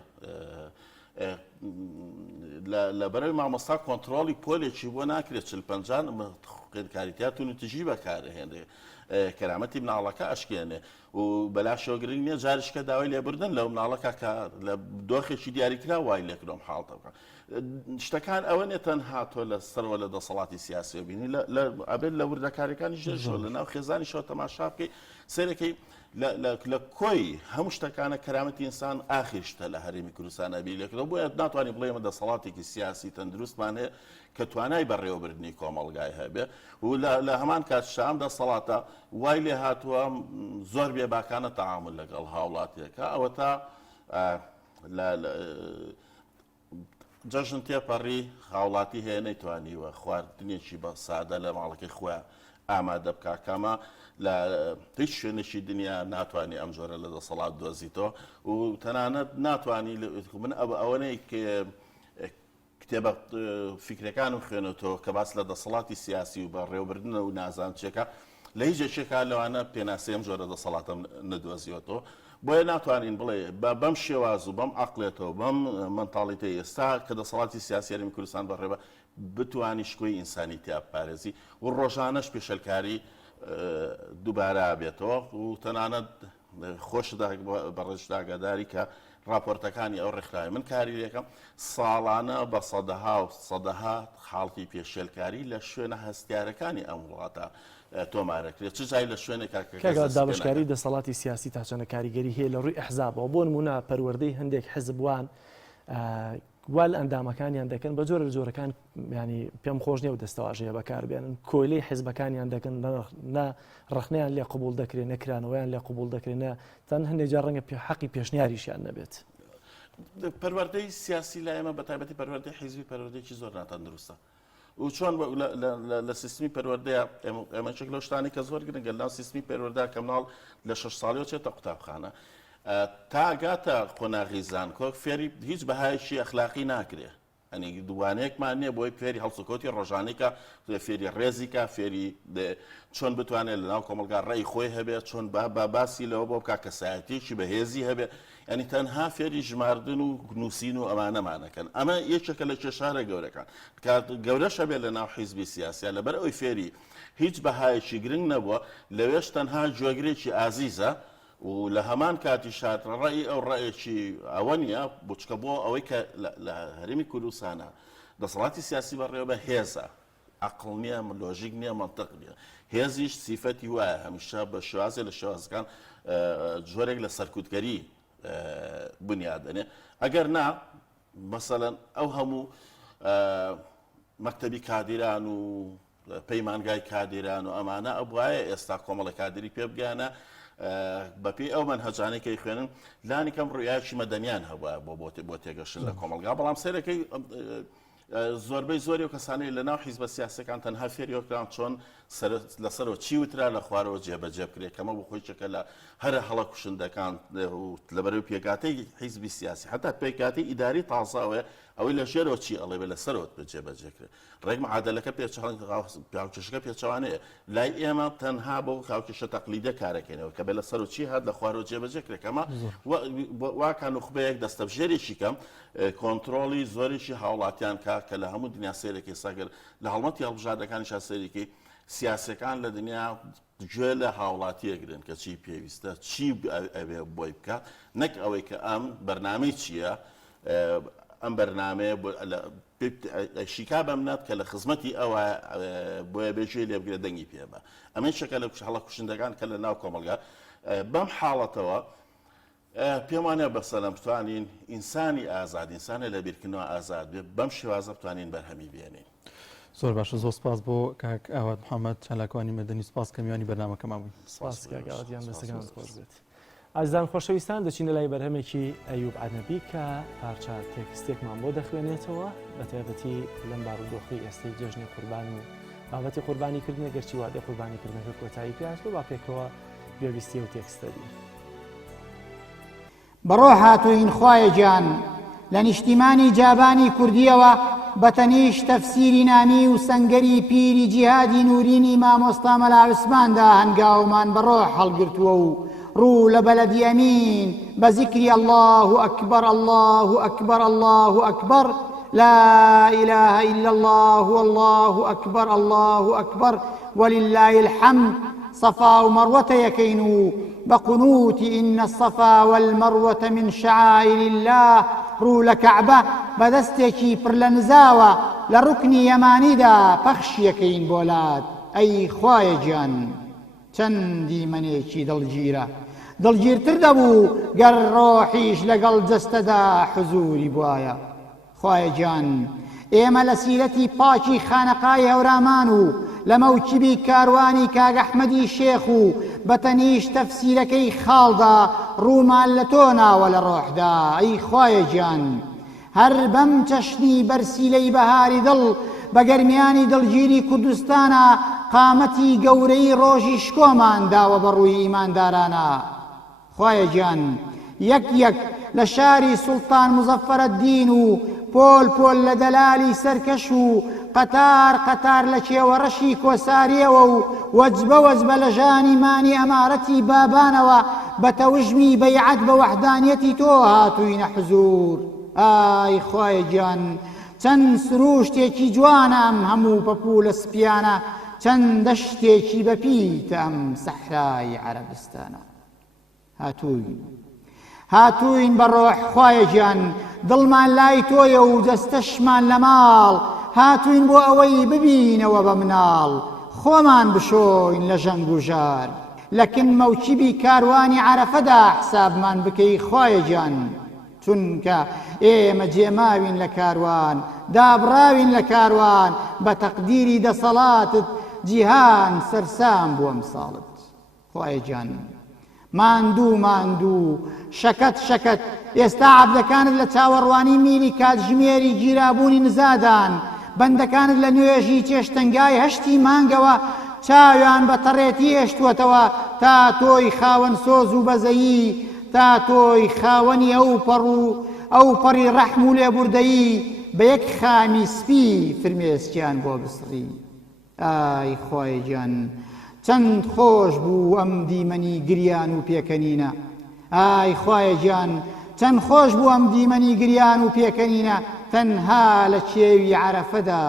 لە بەرەوەی مامۆستا کۆنتترۆلی پۆلێکی بۆ ناکرێت 40 قێدکاریتیا تونوتیژی بەکارهێنێ کەرامەتی مناڵەکە ئەشکێنێ و بەلاشەوە گرنگ نییە جاریشکە داوای لێبوردن لەو مناڵەکە کە لە دۆخێکی دیاریکرا وای لێکرۆم حاڵتە بکە شتەکان ئەوە نێ تەنها تۆ لە سەرەوە لە دەسەڵاتی سیاسی بینی ئەبێت لە وردەکاریەکانی ژێژۆ لە ناو خێزانی شەوە تەماشا بکەی سەرەکەی لە کۆی هەموو شتەکانە کەرامەتی ئینسان ئاخیشتە لە هەرێمی کوردستانە بیر لێکرەوە بۆیە ناتوانانی بڵێمە دەسەڵاتێکی سیاسی تەندروستمان هەیە کە توانای بەڕێوەبردننی کۆمەڵگای هەبێ و لە هەمان کاتشام دەسەڵاتە وای لێ هاتووە زۆر بێباکانە تەعامل لەگەڵ هاوڵاتیەکە ئەوە تا جەژن تێپەڕی هاوڵاتی هەیە نەیتوانیوە خواردنێکی بە سادە لە ماڵەکەی خۆیان ئامادە بکە کەمە لە هیچ شوێنێکی دنیا ناتوانانی ئەم جۆرە لە دەسەڵات دۆزیتەوە و تەنانەت ناتوانانی من ئەوەنەی کتێبە فیکرەکانم خوێنێتەوە کە باس لە دەسەڵاتی سیاسی و بە ڕێوەبردنە و نازانچێکە لە هیچ جێکێکا لەوانە پێناسەیەم جۆرە دەسەڵاتم نەدۆزیێتەوە بۆیە ناتوانین بڵێ بەم شێواز و بەم عقلێتەوە بەم مەنتاڵیتە ئێستا کە دەسەڵاتی سیاسی هەرێمی کوردستان بەڕێوە بتوانی شکۆی ئینسانی تیا بپارێزی و ڕۆژانەش پێشەلکاری دووبارە بێتەوە و تەنانەت خۆش بەڕێژداگاداری کە راپۆرتەکانی ئەو ڕێکخراوی من کاری دەکەم ساڵانە بە سەدەها و سەدەها حاڵتی پێشێلکاری لە شوێنە هەستیارەکانی ئەم وڵاتە تۆمارەکرێت چ جای لە شوێنێکە دابشکاری دەسەڵاتی سیاسی تا چەندە کاریگەری هەیە لە ڕووی ئەحزابەوە بۆ نمونە پەروەردەی هەندێک حزبوان وال ئەندامەکانیان دەکەن بە جۆرە جۆرەکان ینی پێم خۆش نیە و دەستەواژەیە بەکاربێنن کۆیلەی حیزبەکانیان دەکەن نە ڕخنیان لێ قبول دەکرێت نەکرانەوەیان لێ قبول دەکرێنە تەن هەندێک جار ڕەنگە حەقی پێشنیاریشیان نەبێت پەروەردەی سیاسی لە ئێمە بەتایبەتی پەروەردەی حیزبی پەروەردەیەکی زۆر ناتەندروستە و چۆن لە سیستمی پەروەردەیە ئێمەچێک لەو شتانی کە زۆر گرنگە لەناو سیستمی پەروەردە کە مناڵ لە 6 ساڵیەوە چێتە قوتابخانە تا گاتە قۆناغی زانکۆ فێری هیچ بەهایشی ئەخلاقی ناکرێ ئەنی دووانەیەکمان نییە بۆی فێری هەڵسوکۆتی ڕۆژانێکە فێری ڕێزیکە فێری چۆن بتوانێت لە ناو کۆمەلگا ڕێی خۆی هەبێت چۆن باسی لەوە بۆ بکە کەسایەتێکی بەهێزی هەبێت ینی تەنها فێری ژماردن و نووسین و ئەمانەمانەکەن ئەمە یەکێکە لە کێشارە گەورەکان گەورەشە بێت لە ناو حیزبی سیاسە لەبەر ئەوی فێری هیچ بەهایەکی گرنگ نەبووە لەوێش تەنها جۆگرێکی ئازیزە و لە هەمان کاتی شاتڕڕی ئەو ڕێیەکی ئەوە نیە بچکە بۆ ئەوەی کە لە هەرێمی کوردستانە دەسەڵاتی سیاسی بەڕێوە بە هێزە عقڵ نییە لۆژیک نییە منطق نییە هێزیش سیفەتی وایە هەمیشە بە شێوازێ لە شێوازەکان جۆرێک لە سەرکوتگەری بنیادەنێ ئەگەر نا مەسەڵەن ئەو هەموو مەکتەبی کادیران و پەیمانگای کادیران و ئەمانە ئەوایە ئێستا کۆمەڵە کادری پێ بگانە بەپی ئەو منهەجانێکی خوێنن لانی کەم ڕویاکی مەدەنیان هەبووە بۆ تێگەشتن لە کۆمەلگا بەڵام سەرەکەی زۆربەی زۆری و کەسانەی لە ناو حیزبە سیاسەکان تەنها فێریۆکران چۆن لەسەرەوە چی وترا لە خوارەوە جێبەجێ بکرێت کەمە بۆ خۆیچەکە لە هەرە هەڵە کوشندەکان لەبەرەوەی پێکاتەی حیزبی سیاسی حتا پێکاتی ئیداری تازاوێ ئەوەی لە ژێرەوە چی ئەڵێ بێ لەسەرەوە بەجێبەجێکرێت ڕێک معادلەکە پیاوچەشەکە پێچەوانەیە لای ئێمە تەنها بۆ کاوکێشە تەقلیدە کارەکەینەوە کە بێ لەسەرەوە چی هات لە خوارەوە جێبەجێکرێت ئەمە واکان و خوبەیەک دەستەبژێرێکی کەم کۆنتترۆلی زۆریشی هاوڵاتیان کا کە لە هەموو دنیا سێرەکەی ساگەر لە هەڵمەتی هەڵبژاردەکانی شاسەرێکی سیاسەکان لە دنیا گوێ لە هاوڵاتیەگرن کە چی پێویستە چی ئەوێ بۆی بکات نەک ئەوەی کە ئەم بەرنامەی چییە ئەم بەرنامەیە شیکا بەمنات کە لە خزمەتی ئەوە بۆیە بێژێ لێ بگرێت دەنگی پێبە ئەمە شەکە لە هەڵە کوشندەکان کە لە ناو کۆمەلگا بەم حاڵەتەوە پێم وانە بەسەلەم بتوانین ئینسانی ئازاد ئینسانە لە بیرکردنەوە ئازاد بێت بەم شێوازە بتوانین بەرهەمی بێنین زۆر باشە زۆر سپاس بۆ کاک ئاوات محەممەد چالاکوانی مەدەنی سپاس کە میوانی بەرنامەکەمان بووین سپاسیان دەستەکان خۆش بێت ئازان خۆشەویستان دەچینە لای بەرهەمێکی ئەیوب عەنەبی کە پارچە تێکستێکمان بۆ دەخوێنێتەوە بە تایبەتی لەم بارودۆخی ئێستای جەژنی قوربان و بابەتی قوربانیکردنە گەرچی وادەی قوربانیکردنەکە کۆتایی پیاس بۆ با پێکەوە گوێویستی و تێکستەبی بەڕۆ هاتووین خوایە گیان لە نیشتیمانی جابانی کوردیەوە بەتەنیش تەفسیری نامی و سەنگەری پیری جیهادی نورینی مامۆستا مەلا عوسماندا هەنگاومان بەڕۆ هەڵگرتووە و ڕوو لە بەلەدی ئەمین بە زیکری الله ئەکبەر الله ئەکبەر الله ئەکبەر لا إله إلا الله والله أكبر الله أكبر ولله الحمد صفا ومروة يكينوا بقنوت إن الصفا والمروة من شعائر الله رول كعبة بدستيكي برلنزاوة لركني يماني دا پخش يكين بولاد أي خوايجان چندی منێکی دڵگیرتر دەبوو گەر ڕۆحیش لەگەڵ جەستەدا حزوری بوایە خوایە گیان ئێمە لە سیرەتی پاکی خانەقای هەورامان و لە مەوکیبی کاروانی کاک ئەحمەدی شێخ و بەتەنیش تەفسیرەکەی خاڵدا ڕوومان لە تۆ ناوە لە ڕۆحدا ئەی خوایە گیان هەر بەم چەشنی بەرسیلەی بەهاری دڵ بە گەرمیانی دڵگیری کوردستانە قامەتی گەورەی ڕۆژی شکۆمان داوە بە ڕووی ئیماندارانە خوایە گیان یەک یەک لە شاری سوڵتان مزەفەرەددین و پۆل پۆل لە دەلالی سەرکەش و قەتار قەتار لە کێوەڕەشی کۆساریەوە و وەجبە وەجبە لە ژانی مانی ئەمارەتی بابانەوە بە تەوژمی بەیعەت بە وەحدانیەتی تۆ هاتووینە حزور ئای خوایە گیان چەند سروشتێکی جوانە ئەم هەموو پەپوو لە سپیانە چەند دەشتێکی بەپیتە ئەم سەحرای عەرەبستانە هاتووین بە ڕۆح خوایە گیان دڵمان لای تۆیە و دەستەشمان لە ماڵ هاتووین بۆ ئەوەی ببینەوە بە مناڵ خۆمان بشۆین لە ژەنگ و ژار لەکن مەوکیبی کاروانی عەرەفەدا حسابمان بکەی خوایە گیان چونکە ئێمە جێماوین لە کاروان دابڕاوین لە کاروان بە تەقدیری دەسەڵاتت جیهان سەرسام بووە ئەمساڵت خوایە گیان ماندوو شەکەت ئێستا عەبدەکانت لە چاوەڕوانی میری کاتژمێری گیرابوونی نزادان بەندەکانت لە نوێژی چێشتەنگای هەشتی مانگەوە چاویان بە تەڕێتی هێشتووەتەوە تا تۆی خاوەن سۆز و بەزەیی تا تۆی خاوەنی ئەو پەڕی ڕەحم و لێبوردەیی بە یەک خامی سپی فرمێسکیان بۆ بسڕی ئای خۆی گیان چەند خۆش بوو ئەم دیمەنی گریان و پێکەنینە ئای خۆی گیان چەند خۆش بوو ئەم دیمەنی گریان و پێکەنینە تەنها لە کێوی عەرەفەدا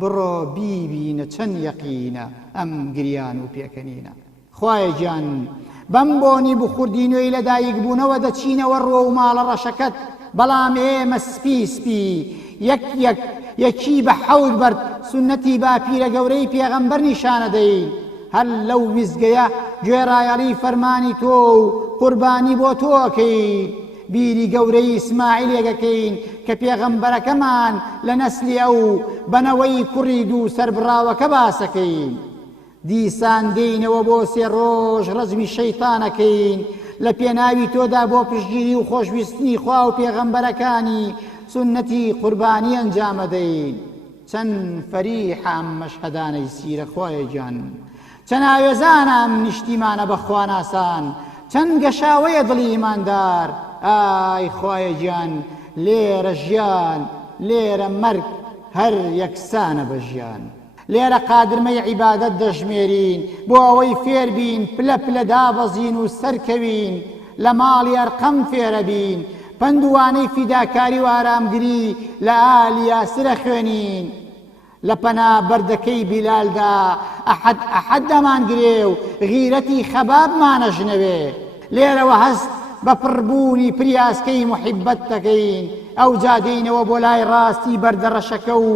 بڕۆ بیبینە چەند یەقینە ئەم گریان و پێکەنینە خۆی گیان بەم بۆنی بخوردینەوەی لەدایک بوونەوە دەچینەوە ڕۆ و ماڵە ڕەشەکەت بەڵام ئێمە سپی یەکی بە حەوت بەرد سونەتی باپیرە گەورەی پێغەمبەر نیشانە دەین هەر لەو ویزگەیە گوێڕایەڵی فەرمانی تۆ و قوربانی بۆ تۆکەین بیری گەورەی ئیسماعیلێکەکەین کە پێغەمبەرەکەمان لە نەسلی ئەو بەنەوەی کوڕی دوو سەربڕاوەکە باسەکەین دیسان دێینەوە بۆ 3 ڕۆژ ڕەزمی شەیتانەکەین لە پێناوی تۆدا بۆ پشتگیری و خۆشویستنی خوا و پێغەمبەرەکانی سنەتی قوربانی ئەنجامەدەین چەند فەریحە مەشهەدانەی سیرە خۆی گیان چەند ئاوێزانم نیشتیمانە بەخوا ناسان چەند گەشاوەیە دڵی ئیماندار ئای خۆی گیان لێرە ژیان لێرە مەرگ هەر یەکسانە بە ژیان لێرە قادرمەی عیبادەت دەژمێرین بۆ ئەوەی فێر بین پلە پلە دابەزین و سەرکەوین لە ماڵی ئەرقەم فێرە بین پندوانەی فیداکاری و ئارامگری لە ئالی یاسرە خوێنین لە پەنا بەردەکەی بیلالدا ئەحەد دەمانگرێ و غیرەتی خەبابمانەژنەوێ لێرەوە هەست بە پڕبوونی پریاسکەی محیبەت دەکەین ئەو جادەینەوە بۆ لای ڕاستی بەردەڕەشەکە و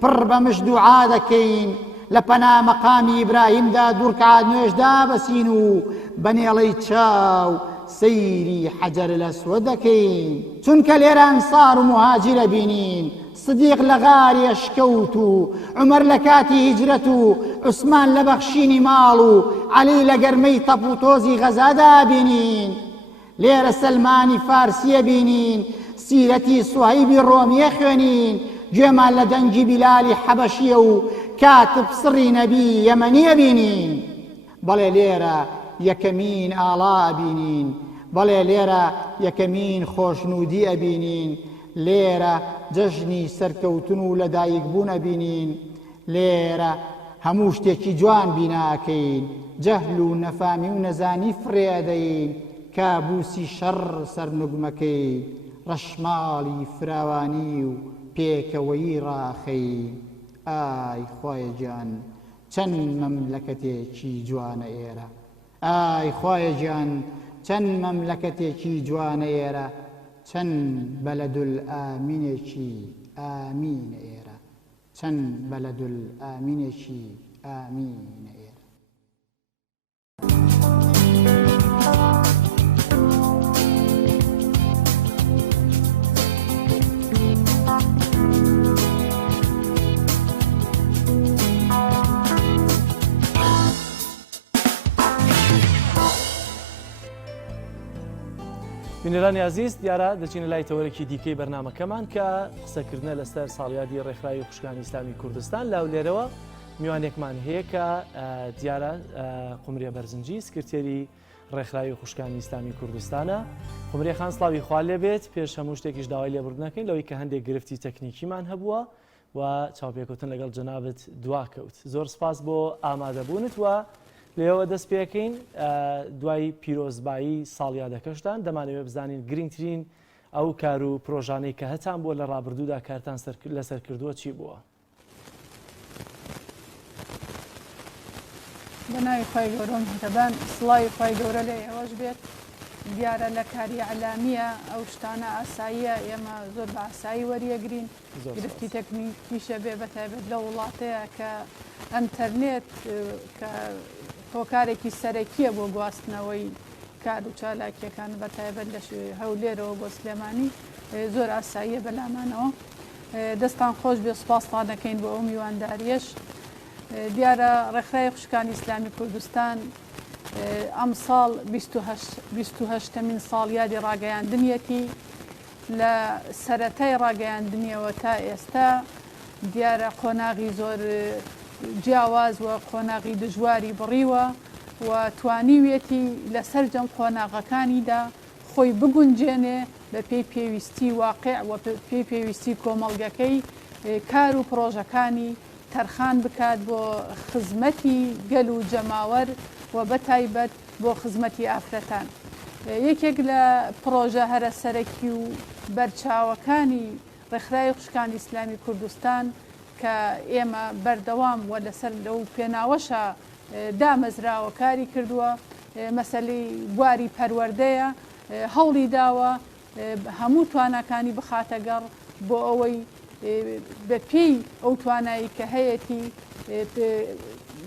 پڕ بە مژد و عا دەکەین لە پەنا مەقامی ئیبراهیمدا دوور کات نوێژ دابەسین و بەنێڵەی چاو سەیری حەجەر الەسوەد دەکەین چونکە لێرە ئەنسار و موهاجرە بینین سدیق لە غاری ئەشکەوت و عومەر لە کاتی هیجرەت و عوسمان لە بەخشینی ماڵ و عەلی لە گەرمەی تەپ و تۆزی غەزادا بینین لێرە سەلمانی فارسیە بینین سیرەتی سوهەیبی ڕۆمیە خوێنین گوێمان لە دەنگی بیلالی حەبەشیە و کاتب سڕی نەبی یەمەنیە بینین بەڵێ لێرە یەکەمین ئاڵا ئەبینین بەڵێ لێرە یەکەمین خۆشنودی ئەبینین لێرە جەژنی سەرکەوتن و لەدایکبوون ئەبینین لێرە هەموو شتێکی جوان بیناکەین جەهل و نەفامی و نەزانی فڕێدەین کابوسی شەڕ سەرنوگمەکەی ڕەشماڵی فراوانی و پێکەوەی ڕاخەین ئای خۆی گیان چەند مەملەکەتێکی جوانە ئێرە ئای خۆی گیان چەند مەملەکەتێکی جوانە ئێرە چەند بەلەدول ئامینێکی ئامینە ئێرە چەند بەلەدول ئامینێکی ئامینە ئێرە بینەرانی عزیز دیارە دەچینە لای تەوەرەکی دیکەی بەرنامەکەمان کە قسەکردنە لەسەر ساڵیادی ڕێکخراوی و خوشکانی ئیسلامی کوردستان لاو لێرەوە میوانێکمان هەیە کە دیارە قومریە بەرزنجی سکرتێری ڕێکخراوی و خوشکانی ئیسلامی کوردستانە قومریە خان سڵاوی خوا لێبێت پێش هەموو شتێکیش داوای لێبوردنەکەین لەوەی کە هەندێک گرفتی تەکنیکیمان هەبووە و چاوپێکوتن لەگەڵ جەنابەت دواکەوت زۆر سپاس بۆ ئامادەبوونت وە لێەوە دەست پێکەین دوای پیرۆزبایی ساڵیادەکەشتان دەمانەوێت بزانین گرنگترین ئەو کار و پرۆژانەی کە هەتان بۆ لە ڕابردوودا کارتان لەسەر کردووە چی بووە؟ بەناوی خۆی گەورەم هەتەبان سڵاوی خۆی گەورە لێ ئێوەش بێت دیارە لە کاری عەلامیە ئەو شتانە ئاساییە ئێمە زۆر بە ئاسایی وەریەگرین گرفتی تەکنیکیشە بێ بەتایبەت لە وڵاتەیە کە ئەنتەرنێت کە هۆکارێکی سەرەکیە بۆ گواستنەوەی کار و چالاکیەکان بەتایبەت لە هەولێرەوە بۆ سلێمانی زۆر ئاساییە بەلامانەوە دەستان خۆش بێ سوپاستان دەکەین بۆ ئەو میوانداریەش دیارە ڕێکخراوی خوشکانی ئیسلامی کوردستان ئەم ساڵ 28مین ساڵیادی ڕاگەیاندنیەتی لە سەرەتای ڕاگەیاندنیەوە تا ئێستا دیارە قۆناغی زۆر جیاواز و قۆناغی دژواری بڕیوە و توانیوێتی لەسەر جەم قۆناغەکانیدا خۆی بگونجێنێ بە پێی پێویستی واقع و پێی پێویستی کۆمەڵگەکەی کار و پرۆژەکانی تەرخان بکات بۆ خزمەتی گەل و جەماوەر و بەتایبەت بۆ خزمەتی ئافرەتان. یەکێک لە پرۆژە هەرە سەرەکی و بەرچاوەکانی ڕێکخراوی خوشکانی ئیسلامی کوردستان کە ئێمە بەردەوام و لەسەر لەو پێناوەشە دامەزراوە کاری کردووە مەسەلەی بواری پەروەردەیە هەوڵی داوە هەموو توانەکانی بخاتە گەڕ بۆ ئەوەی بە پێی ئەو توانایی کە هەیەی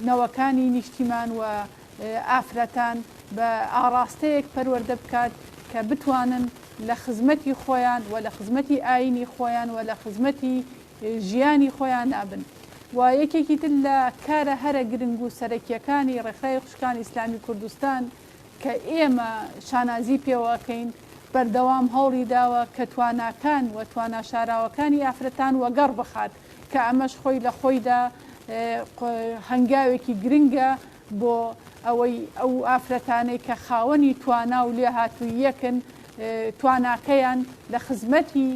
نەوەکانی نیشتیمان و ئافرەتان بە ئاراستەیەک پەروەردە بکات کە بتوانن لە خزمەتی خۆیان و لە خزمەتی ئاینی خۆیان و لە خزمەتی ژیانی خۆیان نابن. و یەکێکی تر لە کارە هەرە گرنگ و سەرەکیەکانی ڕێکخراوی خوشکانی ئیسلامی کوردستان کە ئێمە شانازی پێوەکەین بەردەوام هەوڵی داوە کە تواناکان و توانە شاراوەکانی ئافرەتان وەگەڕ بخات کە ئەمەش خۆی لە خۆیدا هەنگاوێکی گرنگە بۆ ئەوەی ئەو ئافرەتانەی کە خاوەنی توانا و لێ هاتووی یەکن تواناکەیان لە خزمەتی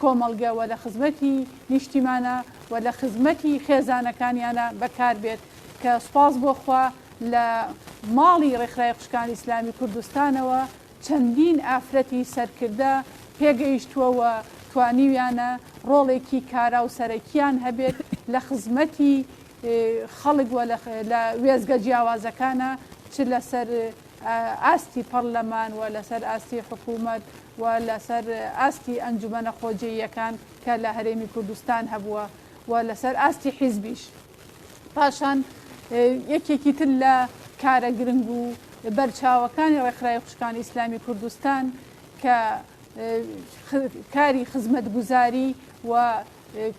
کۆمەڵگە و لە خزمەتی نیشتیمانە و لە خزمەتی خێزانەکانیانە بەکار بێت کە سوپاس بۆخوا لە ماڵی ڕێکخراوی خوشکانی ئیسلامی کوردستانەوە چەندین ئافرەتی سەرکردە پێگەیشتووەوە توانیویانە ڕۆڵێکی کارا و سەرەکیان هەبێت لە خزمەتی خەڵک لە وێزگە جیاوازەکانە چ لەسەر ئاستی پەرلەمان و لەسەر ئاستی حکوومەت و لەسەر ئاستی ئەنجومەنە خۆجێیەکان کە لە هەرێمی کوردستان هەبووە و لەسەر ئاستی حیزبیش. پاشان یەکێکی تر لە کارە گرنگ و بەرچاوەکانی ڕێکخراوی خوشکانی ئیسلامی کوردستان کە کاری خزمەتگوزاری و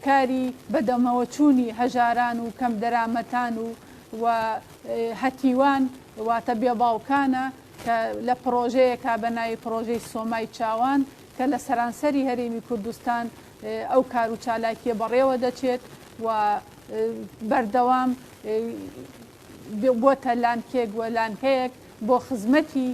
کاری بەدەمەوە چوونی هەژاران و کەم دەرامەتان و هەتیوان واتە بێباوکانە کە لە پرۆژەیەکا بەناوی پرۆژەی سۆمای چاوان کە لە سەرانسەری هەرێمی کوردستان ئەو کار و چالاکیە بەڕێوە دەچێت و بەردەوام بۆتە لانکێک و لانکەیەک بۆ خزمەتی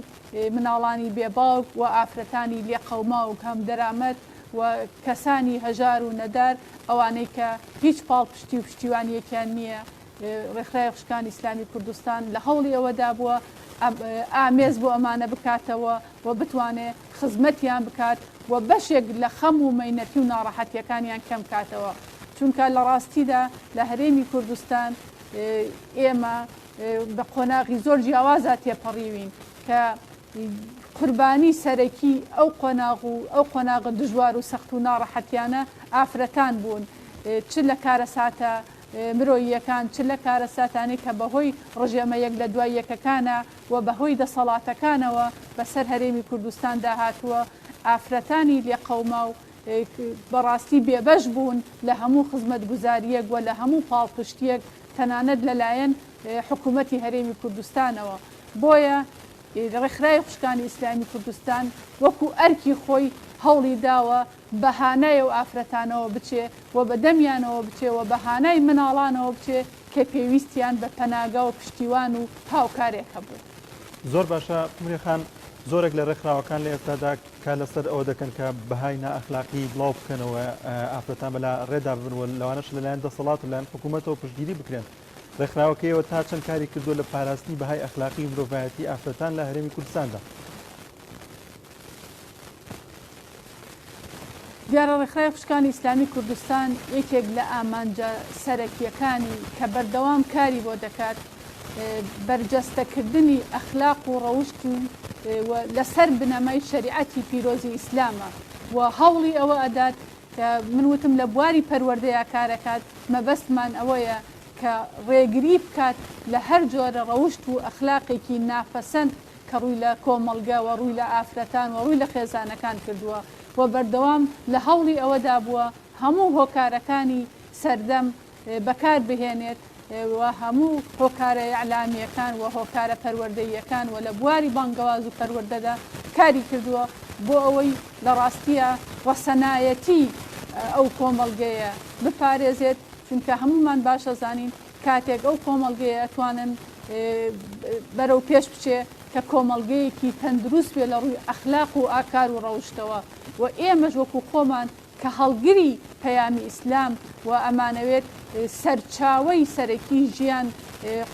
مناڵانی بێباوک و ئافرەتانی لێقەوما و کەم دەرامەت و کەسانی هەژار و نەدار ئەوانەی کە هیچ پاڵپشتی و پشتیوانیەکیان نییە. ڕێکخراوی خوشکانی ئیسلامی کوردستان لە هەوڵی ئەوەدا بووە ئامێز بۆ ئەمانە بکاتەوە و بتوانێت خزمەتیان بکات و بەشێک لە خەم و مەینەتی و ناڕەحەتیەکانیان کەم کاتەوە. چونکە لە ڕاستیدا لە هەرێمی کوردستان ئێمە بە قۆناغی زۆر جیاوازە تێپەڕیوین کە قوربانی سەرەکی ئەو قۆناغ دژوار و سەخت و ناڕەحەتیانە ئافرەتان بوون چ لە کارەساتە مرۆییەکان چ لە کارەساتانی کە بەهۆی ڕژێمە یەک لە دوای یەکەکانە و بەهۆی دەسەڵاتەکانەوە بەسەر هەرێمی کوردستان داهاتووە ئافرەتانی لێقەوما و بەڕاستی بێبەش بوون لە هەموو خزمەت گوزاریەک و لە هەموو پاڵپشتیەک تەنانەت لەلایەن حکوومەتی هەرێمی کوردستانەوە. بۆیە ڕێکخراوی خوشکانی ئیسلامی کوردستان وەکو ئەرکی خۆی هەوڵی داوە بەهانای و ئافرەتانەوە بچێ و بەدەمیانەوە بچێ و بەهانای مناڵانەوە بچێ کە پێویستیان بە پەناگا و پشتیوان و هاوکارێک هەبوو. زۆر باشە مریخان زۆرێک لە ڕێکخراوەکان لە ئێستادا کا لەسەر ئەوە دەکەن کە بەهای نائەخلاقی بڵاو بکەنەوە ئافرەتان بەلا ڕێدا ببنەوە لەوانەش لەلایەن دەسەڵات و لایەن حکوومەتەوە پشتگیری بکرێن. ڕێکخراوەکەیەوە تا چەند کاری کردو لە پاراستنی بەهای ئەخلاقی مرۆڤایەتی ئافرەتان لە هەرێمی کوردستاندا؟ دیارە ڕێکخراوی خوشکانی ئیسلامی کوردستان یەکێک لە ئامانجە سەرەکیەکانی کە بەردەوام کاری بۆ دەکات بەرجەستەکردنی ئەخلاق و ڕەوشت و لەسەر بنەمای شەریعەتی پیرۆزی ئیسلامە و هەوڵی ئەوە ئەدات کە من وتم لە بواری پەروەردەیە کارەکات مەبەستمان ئەوەیە کە ڕێگری بکات لە هەر جۆرە ڕەوشت و ئەخلاقێکی ناپەسەند کە ڕووی لە کۆمەڵگە و ڕووی لە ئافرەتان و ڕووی لە خێزانەکان کردووە و بەردەوام لە هەوڵی ئەوەدا بووە هەموو هۆکارەکانی سەردەم بەکار بهێنێت و هەموو هۆکارە ئەعلامیەکان و هۆکارە پەروەردەییەکان و لە بواری بانگەواز و پەروەردەدا کاری کردووە بۆ ئەوەی لە ڕاستیە وەسەنایەتی ئەو کۆمەڵگەیە بپارێزێت. چونکە هەمومان باشە زانین کاتێک ئەو کۆمەڵگەیە ئەتوانن بەرەو پێش بچێ کە کۆمەڵگەیەکی تەندروست بێ لە ڕووی ئەخلاق و ئاکار و ڕەوشتەوە و ئێمەش وەکو خۆمان کە هەڵگری پەیامی ئیسلام و ئەمانەوێت سەرچاوەی سەرەکی ژیان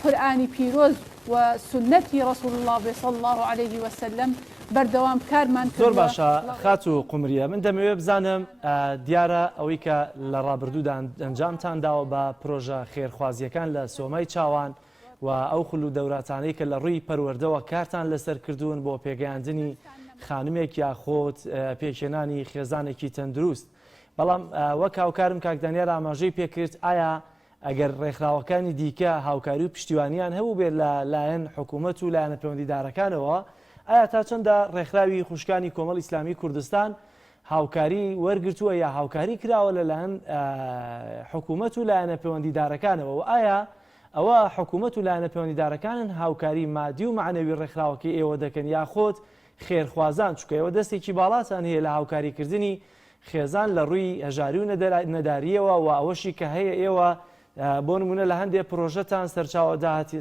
قورئانی پیرۆز و سنەتی ڕەسوول الله صلی الله عليه وسلم بەردەوام کارمان زۆر باشە خات و قومریە من دەمەوێت بزانم دیارە ئەوەی کە لە ڕابردوودا ئەنجامتان داوە بە پرۆژە خێرخوازیەکان لە سۆمای چاوان و ئەو خول و دەوراتانەی کە لە ڕووی پەروەردەوە کارتان لەسەر کردوون بۆ پێگەیاندنی خانمێک یاخۆت پێکێنانی خێزانێکی تەندروست بەڵام وەک هاوکارم کاکدانیار ئاماژەی پێکرد ئایا ئەگەر ڕێکخراوەکانی دیکە هاوکاری و پشتیوانیان هەبوو بێت لە لایەن حکوومەت و لایەنە پەیوەندیدارەکانەوە ئایا تا چەندە ڕێکخراوی خوشکانی کۆمەڵ ئیسلامی کوردستان هاوکاری وەرگرتووە یا هاوکاری کراوە لەلایەن حکوومەت و لایەنە پەیوەندیدارەکانەوە و ئایا ئەوە حکوومەت و لایەنە پەیوەندیدارەکانن هاوکاری مادی و معنەوی ڕێکخراوەکەی ئێوە دەکەن یاخۆت خێرخوازان چکە ئێوە دەستێکی باڵاتان هەیە لە هاوکاریکردنی خێزان لە ڕووی هەژاری و نەداریەوە و ئەوەشی کە هەیە ئێوە بۆ نمونە لە هەندێک پرۆژەتان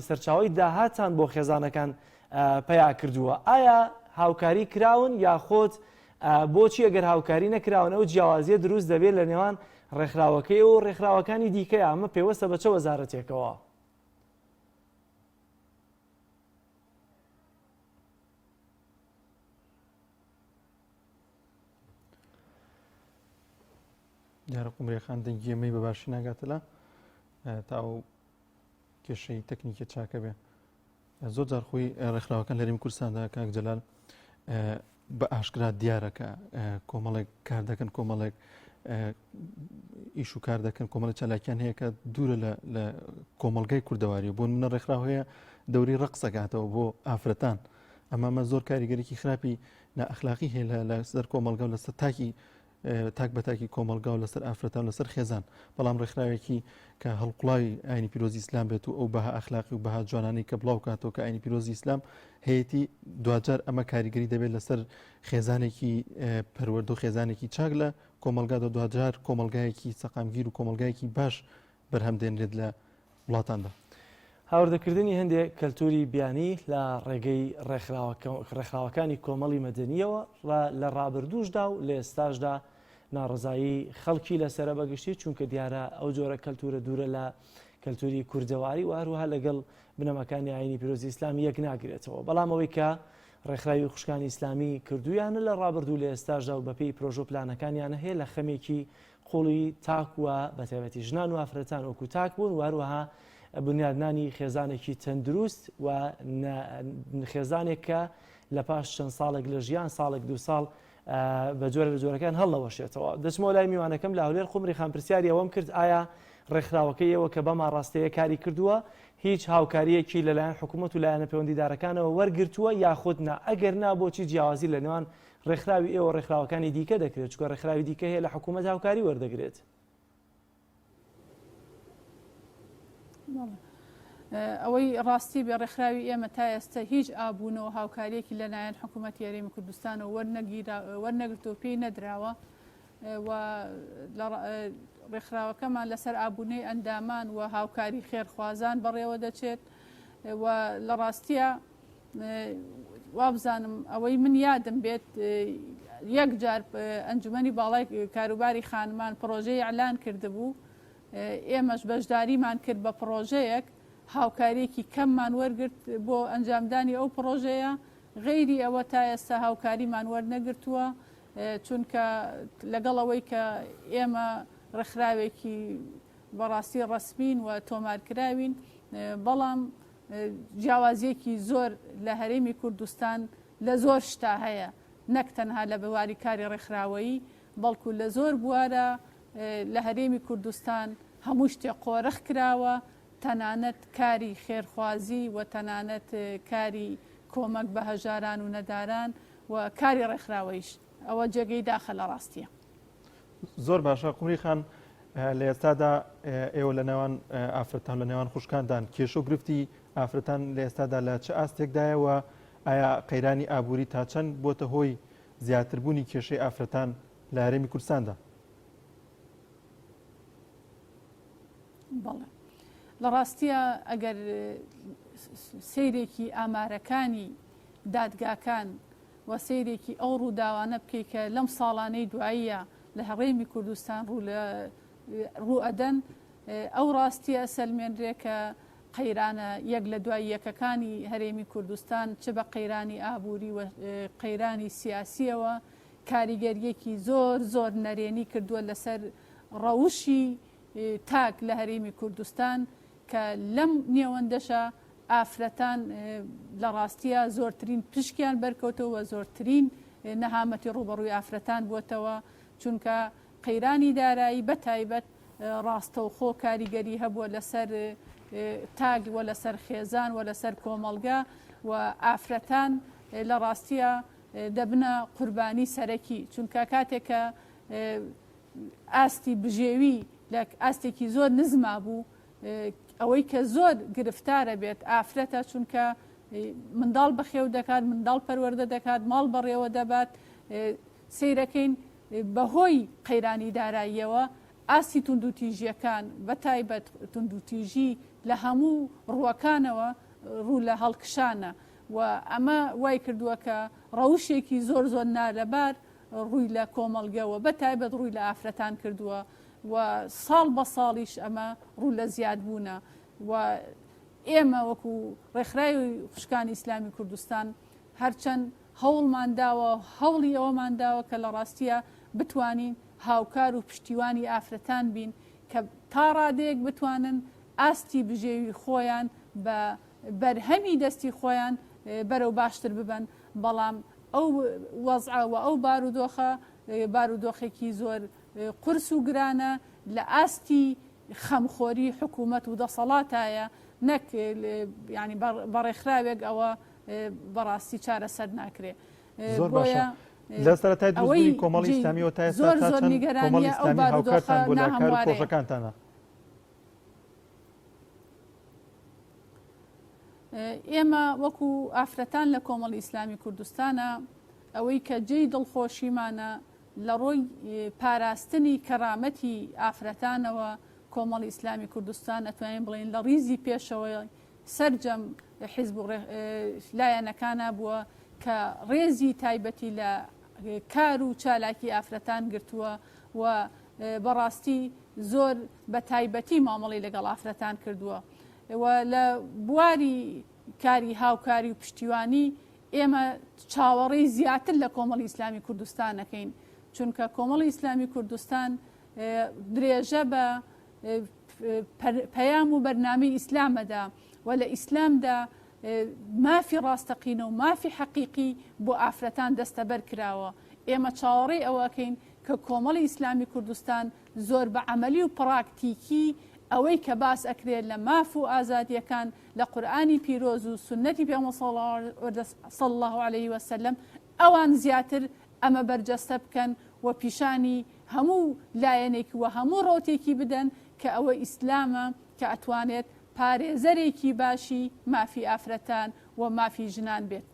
سەرچاوی داهاتان بۆ خێزانەکان پیا کردووە ئایا هاوکاری کراون یاخۆت بۆچی ئەگەر هاوکاری نەکراون ئەو جیاوازیە دروست دەبێت لە نێوان ڕێکخراوەکەی و ڕێکخراوەکانی دیکە ئەمە پێوەستە بە چه وەزارەتێکەوە دیارە قومریەخان دەنگی ئەمەی بەباشی ناگاتەلا تا ئەو کێشەی تەکنیکە چاکە بێ زۆر جار خۆی ڕێکخراوەکان لە هەرێمی کوردستاندا کاک جەلال بە ئاشکرا دیارەکە کۆمەڵێک کار دەکەن کۆمەڵێک ئیش و کار دەکەن کۆمەڵی چالاکیان هەیە کە دوورە لە کۆمەڵگای کوردەواری بۆ منە ڕێکخراو هەیە دەوری ڕقسەکاتەوە بۆ ئافرەتان ئەمە زۆر کاریگەرێکی خراپی نائەخلاقی هەیە لەسەر کۆمەلگا و لەسەر تاک بە تاکی کۆمەلگا و لەسەر ئافرەتان لەسەر خێزان بەڵام ڕێکخراوێکی کە هەڵقوڵاوی ئاینی پیرۆزی ئیسلام بێت و ئەو بەها ئەخلاقی و بەها جوانانەی کە بڵاو کاتەوە کە ئاینی پیرۆزی ئیسلام هەیەی دوجار ئەمە کاریگەری دەبێت لەسەر خێزانێکی پەروەردە و خێزانێکی چاک لە کۆمەلگادا دوجار کۆمەلگایەکی سەقامگیر و کۆمەلگایەکی باش بەرهەم دێنرێت لە وڵاتاندا هاوردەکردنی هەندێک کەلتوری بیانی لە ڕێگەی ڕێکخراوەکانی کۆمەڵی مەدەنیەوە لە ڕابردووشدا و لە ئێستاشدا ناڕزایی خەڵکی لەسرە بەگشتی چونکە دیارە ئەو جۆرە کەلتورە دوورە لە کەلتوری کوردەواری و هەروها لەگەڵ بنەمەکانی ئاینی پیرۆزی ئیسلامی یەک ناگرێتەوە بەڵام ئەوەی کە ڕێکخراوی خوشکانی ئیسلامی کردویانە لە ڕابردوو لە ئێستاشدا و بەپێی پرۆژە و پلانەکانیان هەیە لە خەمێکی قوڵی تاکووە بەتایبەتی ژنان و ئافرەتان وەکو تاک بوون و هەروەها بنیادنانی خێزانێکی تەندروست و خێزانێک کە لە پاش چەند ساڵێک لە ژیان ساڵێک دو ساڵ بە جۆرە لە جۆرەکان هەڵەوەشێتەوە دەچمەوە لای میوانەکەم لە هەولێر قومری خان پرسیاری ئەوەم کرد ئایا ڕێکخراوەکەی ئێوە کە بەما ڕاستەیە کاری کردووە هیچ هاوکاریەکی لەلایەن حکوومەت و لایەنە پەیوەندیدارەکانەوە وەرگرتووە یاخود نا ئەگەر نا بۆچی جیاوازی لە نێوان ڕێکخراوی ئێوە ڕێکخراوەکانی دیکە دەکرێت چکە ڕێکخراوی دیکە هەیە لە حکوومەت هاوکاری وەردەگرێت ئەوەی ڕاستی بێ ڕێکخراوی ئێمە تا ئێستا هیچ ئابوونەوە هاوکاریەکی لەلایەن حکوومەت یاریمە کوردستانەوە وەرنەگرتۆ پێی نەدراوە و ڕێکخراوەکەمان لەسەر ئابوونەی ئەندامان و هاوکاری خێرخوازان بەڕێوە دەچێت و لە ڕاستیە وابزانم ئەوەی من یادم بێت یەک جار ئەنجومەنی باڵای کاروباری خانمان پرۆژەی ئەعلان کردبوو ئێمەش بەشداریمان کرد بە پرۆژەیەک هاوکاریەکی کەممان وەرگرت بۆ ئەنجامدانی ئەو پرۆژەیە غەیری ئەوە تا ئێستا هاوکاریمان وەرنەگرتووە چونکە لەگەڵەوەی کە ئێمە ڕێکخراوێکی بەڕاستی ڕەسمین و تۆمارکراوین بەڵام جیاوازیەکی زۆر لە هەرێمی کوردستان لە زۆر شتا هەیە نەک تەنها لە بەواری کاری ڕێکخراوەیی بەڵکو لە زۆر بوارە لە هەرێمی کوردستان هەموو شتێک قۆرەخ کراوە تەنانەت کاری خێرخوازی و تەنانەت کاری کۆمەک بە هەژاران و نەداران و کاری ڕێکخراوەیش ئەوە جێگەی داخە لە ڕاستیە زۆر باشە قومری خان لە ئێستادا ئێوە لە نێوان ئافرەتان لە نێوان خوشکاندان کێشە و گرفتی ئافرەتان لە ئێستادا لە چه ئاستێکدایەوە ئایا قەیرانی ئابووری تا چەند بۆتە هۆی زیاتربوونی کێشەی ئافرەتان لە هەرێمی کوردستاندا بەڵێ لە ڕاستیە ئەگەر سەیرێکی ئامارەکانی دادگاکان و سیرێکی ئەو ڕووداوانە بکەیت کە لەم ساڵانەی دواییە لە هەڕێمی کوردستان ڕوو ئەدەن ئەو ڕاستیە سەلمێنرێ کە قەیرانە یەک لە دوای یەکەکانی هەرێمی کوردستان چ بە قەیرانی ئابووری و قەیرانی سیاسیەوە کاریگەریەکی زۆر نەرێنی کردووە لەسەر ڕەوشی تاک لە هەرێمی کوردستان کە لەم نێوەندەشە ئافرەتان لە ڕاستیە زۆرترین پشکیان بەرکەوتەوە زۆرترین نەهامەتی ڕوبەڕووی ئافرەتان بووەتەوە چونکە قەیرانی دارایی بەتایبەت ڕاستەوخۆ کاریگەری هەبووە لەسەر تاگ و لەسەر خێزان و لەسەر کۆمەڵگا و ئافرەتان لە ڕاستیە دەبنە قوربانی سەرەکی چونکە کاتێکە ئاستی بژێوی لە ئاستێکی زۆر نزما بوو ئەوەی کە زۆر گرفتارە بێت ئافرەتە چونکە منداڵ بەخێو دەکات منداڵ پەروەردە دەکات ماڵ بەڕێوە دەبات سیرەکەین بەهۆی قەیرانی داراییەوە ئاسی توندوتیژیەکان بەتایبەت توندوتیژی لە هەموو ڕووەکانەوە ڕوو لە هەڵکشانە و ئەمە وای کردووە کە ڕەوشێکی زۆر نالەبار ڕووی لە کۆمەڵگەوە بەتایبەت ڕووی لە ئافرەتان کردووە و ساڵ بە ساڵیش ئەمە ڕوو لە زیادبوونە و ئێمە وەکو ڕێکخراوی خوشکانی ئیسلامی کوردستان هەرچەند هەوڵمانداوە هەوڵی ئەوەمانداوە کە لە ڕاستیە بتوانین هاوکار و پشتیوانی ئافرەتان بین کە تا ڕادەیەک بتوانن ئاستی بژێوی خۆیان بە بەرهەمی دەستی خۆیان بەرەو باشتر ببن بەڵام ئەو وەزعەوە ئەو بارودۆخێکی زۆر قرس و گرانە لە ئاستی خەمخۆری حکوومەت و دەسەڵاتایە نەک ینی بەڕێکخراوێک ئەوە بەڕاستی چارەسەر ناکرێت زۆر باشە لە سەرەتای دروستبوونی کۆمەڵی ئیسلامیەوە تا ئێستا چەند کۆمەڵی ئیسلامی هاوکارتان بۆ لە کار و پرۆژەکانتانە؟ ئێمە وەکو ئافرەتان لە کۆمەڵی ئیسلامی کوردستانە ئەوەی کە جێی دڵخۆشیمانە لە ڕۆی پاراستنی کەرامەتی ئافرەتانەوە کۆمەڵی ئیسلامی کوردستان ئەتوانین بڵێن لە ڕیزی پێشەوەی سەرجەم حیزب لایەنەکانە بووە کە ڕێزی تایبەتی لە کار و چالاکی ئافرەتان گرتووە و بەڕاستی زۆر بە تایبەتی مامەڵی لەگەڵ ئافرەتان کردووە و لە بواری کاری هاوکاری و پشتیوانی ئێمە چاوەڕێی زیاتر لە کۆمەڵی ئیسلامی کوردستان نەکەین چونکە کۆمەڵی ئیسلامی کوردستان درێژە بە پەیام و بەرنامەی ئیسلامەدا و لە ئیسلامدا مافی ڕاستەقینە و مافی حەقیقی بۆ ئافرەتان دەستەبەر کراوە ئێمە چاوەڕێی ئەوەکەین کە کۆمەڵی ئیسلامی کوردستان زۆر بە عەمەلی و پراکتیکی ئەوەی کە باس ئەکرێت لە ماف و ئازادیەکان لە قورئانی پیرۆز و سنەتی پێغەمبەر صلی الله عليه وسلم ئەوان زیاتر ئەمە بەرجەستە بکەن و پیشانی هەموو لایەنێکی و هەموو ڕۆتێکی بدەن کە ئەوە ئیسلامە کە ئەتوانێت پارێزەرێکی باشی مافی ئافرەتان و مافی ژنان بێت.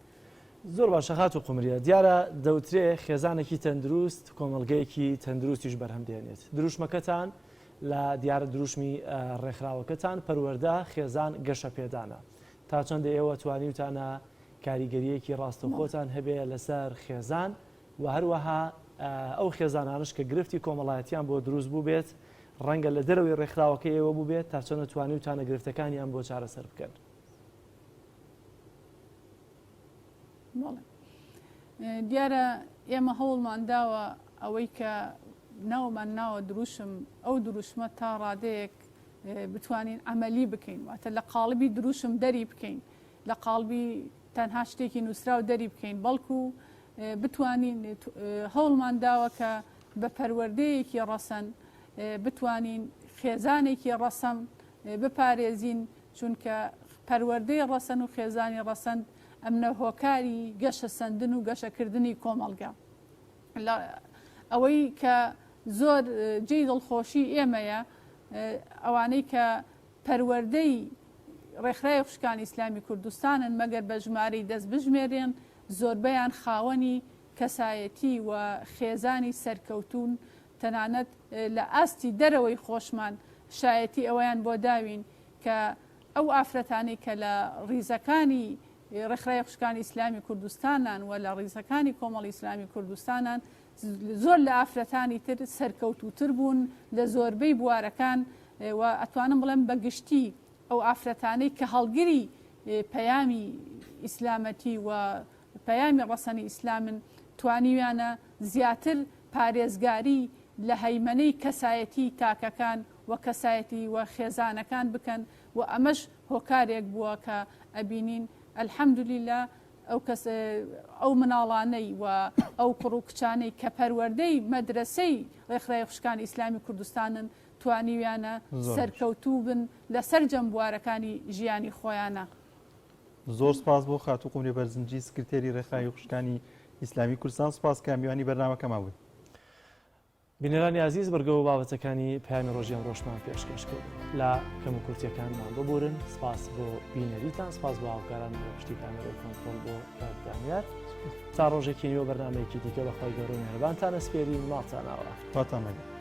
زۆر باشە خات و قومریە دیارە دەوترێ خێزانێکی تەندروست کۆمەڵگەیەکی تەندروستیش بەرهەم دێنێت دروشمەکەتان لە دیارە دروشمی ڕێکخراوەکەتان پەروەردە خێزان گەشە پێدانە تا چەندە ئێوە توانیوتانە کاریگەریەکی ڕاستەوخۆتان هەبێ لەسەر خێزان و هەروەها ئەو خێزانانش کە گرفتی کۆمەڵایەتیان بۆ دروست بوو بێت ڕەنگە لە دەرەوەی ڕێکخراوەکە ئێوە بوو بێت تا چەندە توانیوتانە گرفتەکانیان بۆ چارەسەر بکەن. دیارە ئێمە هەوڵمانداوە ئەوەی کە ناومان ناوە دروشم ئەو دروشمە تا ڕادەیەک بتوانین ئەمەلی بکەین واتە لە قاڵبی دروشم دەری بکەین لە قاڵبی تەنها شتێکی نووسرا و دەری بکەین بەڵکو بتوانین هەوڵمانداوە کە بە پەروەردەیەکی ڕەسەن بتوانین خێزانێکی ڕەسەم بپارێزین چونکە پەروەردەی ڕەسەن و خێزانی ڕەسەند ئەمنە هۆکاری گەشە سەندن و گەشەکردنی کۆمەڵگا ئەوەی کە زۆر جێی دڵخۆشی ئێمەیە ئەوانەی کە پەروەردەی ڕێکخراوی خوشکانی ئیسلامی کوردستانن مەگەر بە ژمارەی دەست بژمێرێن زۆربەیان خاوەنی کەسایەتی و خێزانی سەرکەوتون تەنانەت لە ئاستی دەرەوەی خۆشمان شایەتی ئەوەیان بۆ داوین کە ئەو ئافرەتانی کە لە ڕیزەکانی ڕێکخراوی خوشکانی ئیسلامی کوردستانان و لە ڕیزەکانی کۆمەڵی ئیسلامی کوردستانان زۆر لە ئافرەتانی تر سەرکەوتوتر بوون لە زۆربەی بوارەکان و ئەتوانم بڵێم بەگشتی ئەو ئافرەتانەی کە هەڵگری پەیامی ئیسلامەتی و پەیامی ڕەسەنی ئیسلامن توانیویانە زیاتر پارێزگاری لە هەیمەنەی کەسایەتی تاکەکان و کەسایەتی و خێزانەکان بکەن و ئەمەش هۆکارێک بووە کە ئەبینین ئەلحەمدولیلا ئەو مناڵانەی و ئەو کوڕ و کچانەی کە پەروەردەی مەدرسەی ڕێکخراوی خوشکانی ئیسلامی کوردستانن توانیویانە سەرکەوتوو بن لەسەر جەمبوارەکانی ژیانی خۆیانە. زۆر سپاس بۆ خاتوو قومری بەرزنجی سکرتێری ڕێکخراوی خوشکانی ئیسلامی کوردستان سپاس کە میوانی بەرنامەکەمان بووین. بینەرانی عزیز بەرگەوە بابەتەکانی پەیامی ڕۆژی ئەم ڕۆژمان پێشکەشکرد لە کەم و کورتیەکانمان ببورن. سپاس بۆ بینەریتان، سپاس بۆ هاوکاران بۆ شتی کامێرە و کۆنتڕۆل بۆ کاردانیار. تا ڕۆژێکی نوێ بەرنامەیەکی دیکە بەخوای گەورە و مێهرەبانتان ئەسپێرین، ماڵتان ئاوا. خواتان لەگەڵ.